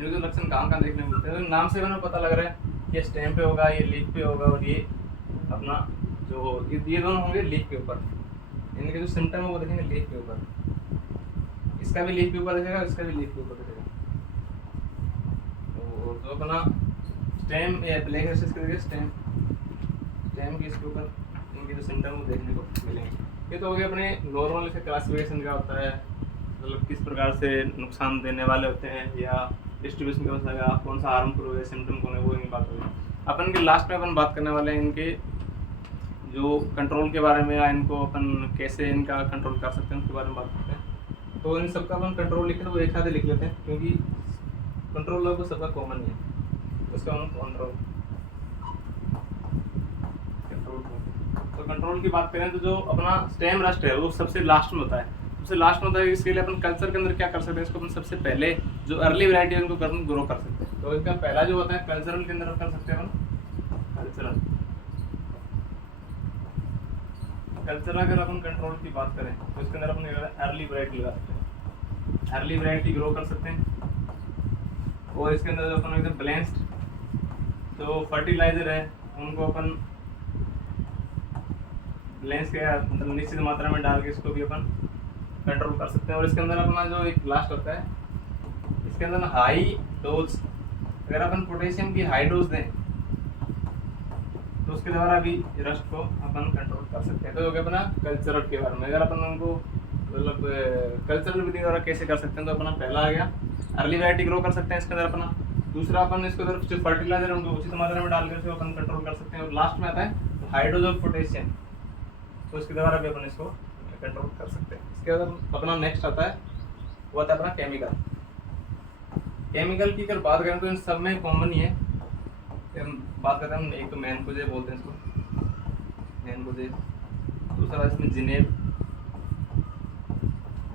जो लक्षण कहाँ कहाँ देखने को मिलते हैं, तो नाम से हमें पता लग रहा है कि स्टेम पे होगा, ये लीफ पे होगा, और ये अपना जो ये दोनों होंगे लीफ के ऊपर। इनके जो सिम्टम है वो देखेंगे लीफ के ऊपर, इसका भी लीफ के ऊपर दिखेगा, इसका भी लीफ के ऊपर दिखेगा। तो जो अपना स्टेम या ब्लैक रेशेस के देखिए स्टेम की इसके ऊपर इनके जो सिम्टम वो देखने को मिलेंगे। ये तो हो गया अपने नॉर्मल से क्लासिफिकेशन का होता है, मतलब किस प्रकार से नुकसान देने वाले होते हैं, या डिस्ट्रीब्यूशन का होता कौन सा हार्मफुल है, सिम्टम कौन है, वो इनकी बात होगी। अपन के लास्ट में अपन बात करने वाले हैं इनके जो कंट्रोल के बारे में, या इनको अपन कैसे इनका कंट्रोल कर सकते हैं उसके बारे में बात करते हैं। तो इन सबका अपन कंट्रोल लिखे तो वो एक साथ ही लिख लेते हैं, क्योंकि कंट्रोल लगभग सबका कॉमन ही है, उसका हम कंट्रोल। तो कंट्रोल की बात करें तो जो अपना स्टेम रस्ट है वो सबसे लास्ट में होता है, इसके लिए अपन कल्चर के अंदर क्या कर सकते हैं, इसको अपन सबसे पहले जो अर्ली वैरायटी है उनको ग्रो कर सकते हैं। तो इसका पहला जो होता है कल्चरल के अंदर कर सकते हैं अपन कल्चर अगर अपन कंट्रोल की बात करें तो इसके अंदर अपन अर्ली वैरायटी लगा सकते हैं, अर्ली वैरायटी ग्रो कर सकते हैं। और इसके अंदर जो अपन एकदम बैलेंस्ड जो फर्टिलाइजर है उनको अपन बैलेंस के मतलब निश्चित मात्रा में डाल के इसको भी अपन कंट्रोल कर सकते हैं। और इसके अंदर अपना जो एक लास्ट होता है, इसके अंदर हाई डोज, अगर अपन पोटेशियम की हाई डोज दें तो उसके द्वारा भी रस्ट को अपन कंट्रोल कर सकते हैं। तो हो गया अपना कल्चरल के बारे में। अगर अपन उनको मतलब कल्चरल विधि द्वारा कैसे कर सकते हैं, तो अपना पहला आ गया अर्ली वैरायटी ग्रो कर सकते हैं। इसके अंदर अपना दूसरा अपन इसको तरफ जो फर्टिलाइजर उनको उचित मात्रा में डालकर इसको अपन कंट्रोल कर सकते हैं। और लास्ट में आता है हाइड्रोजन पोटेशियम, तो इसके द्वारा भी अपन इसको कंट्रोल कर सकते हैं। इसके बाद अपना नेक्स्ट आता है वो आता है अपना केमिकल। केमिकल की अगर बात करें तो इन सब में कॉमन ही है। हम बात करते हैं, एक तो मैनकोजेब बोलते हैं इसको, मैनकोजेब। दूसरा इसमें जिनेब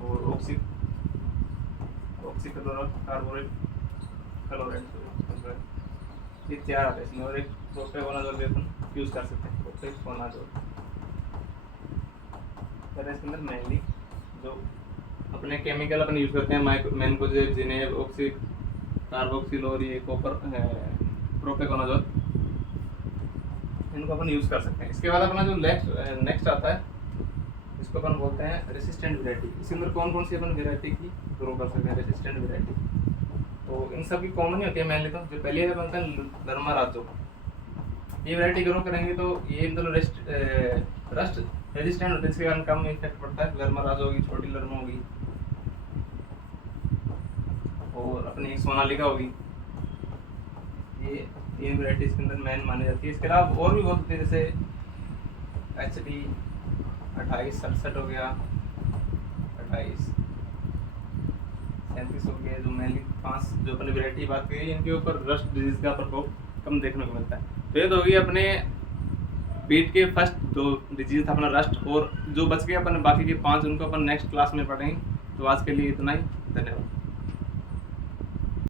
और ऑक्सीक्लोराइड ये चार आते हैं इसमें। और एक प्रोपेगोनाजोल भी अपन यूज़ कर सकते हैं, प्रोपेगोनाजोल। इसके अंदर मेनली जो अपने केमिकल अपन यूज़ करते हैं मैनकोजेब, जिनेब, कार्बोक्सिल और ये कॉपर प्रोपेगोनाजोल, इनको अपन यूज़ कर सकते हैं। इसके बाद अपना जो नेक्स्ट आता है इसको अपन बोलते हैं रेसिस्टेंट वेराइटी। इसके अंदर कौन कौन सी अपन वेराइटी की ग्रो कर सकते हैं रेसिस्टेंट वेराइटी, तो इन सब की कॉमन ही होती है। मेनली तो जो पहले है बनता है धर्मा राजो, ये वैरायटी ग्रो करेंगे तो ये मतलब रस्ट रेजिस्टेंट होते हैं, इसके कारण कम इफेक्ट पड़ता है। लर्मा राजो होगी, छोटी लर्मा होगी और अपनी सोनालिका होगी, ये वैरायटी इसके अंदर मेन मानी जाती है। इसके अलावा और भी बहुत होती है, जैसे HD 2867 हो गया, 2837 हो गया, जो मेनली 5 जो अपनी वैरायटी बात करी इनके ऊपर रस्ट डिजीज का प्रकोप कम देखने को मिलता है। तो ये तो होगी अपने बीट के फर्स्ट जो डिजीज था अपना रस्ट, और जो बच गए अपन बाकी के 5 उनको अपन नेक्स्ट क्लास में पढ़ेंगे। तो आज के लिए इतना ही, धन्यवाद।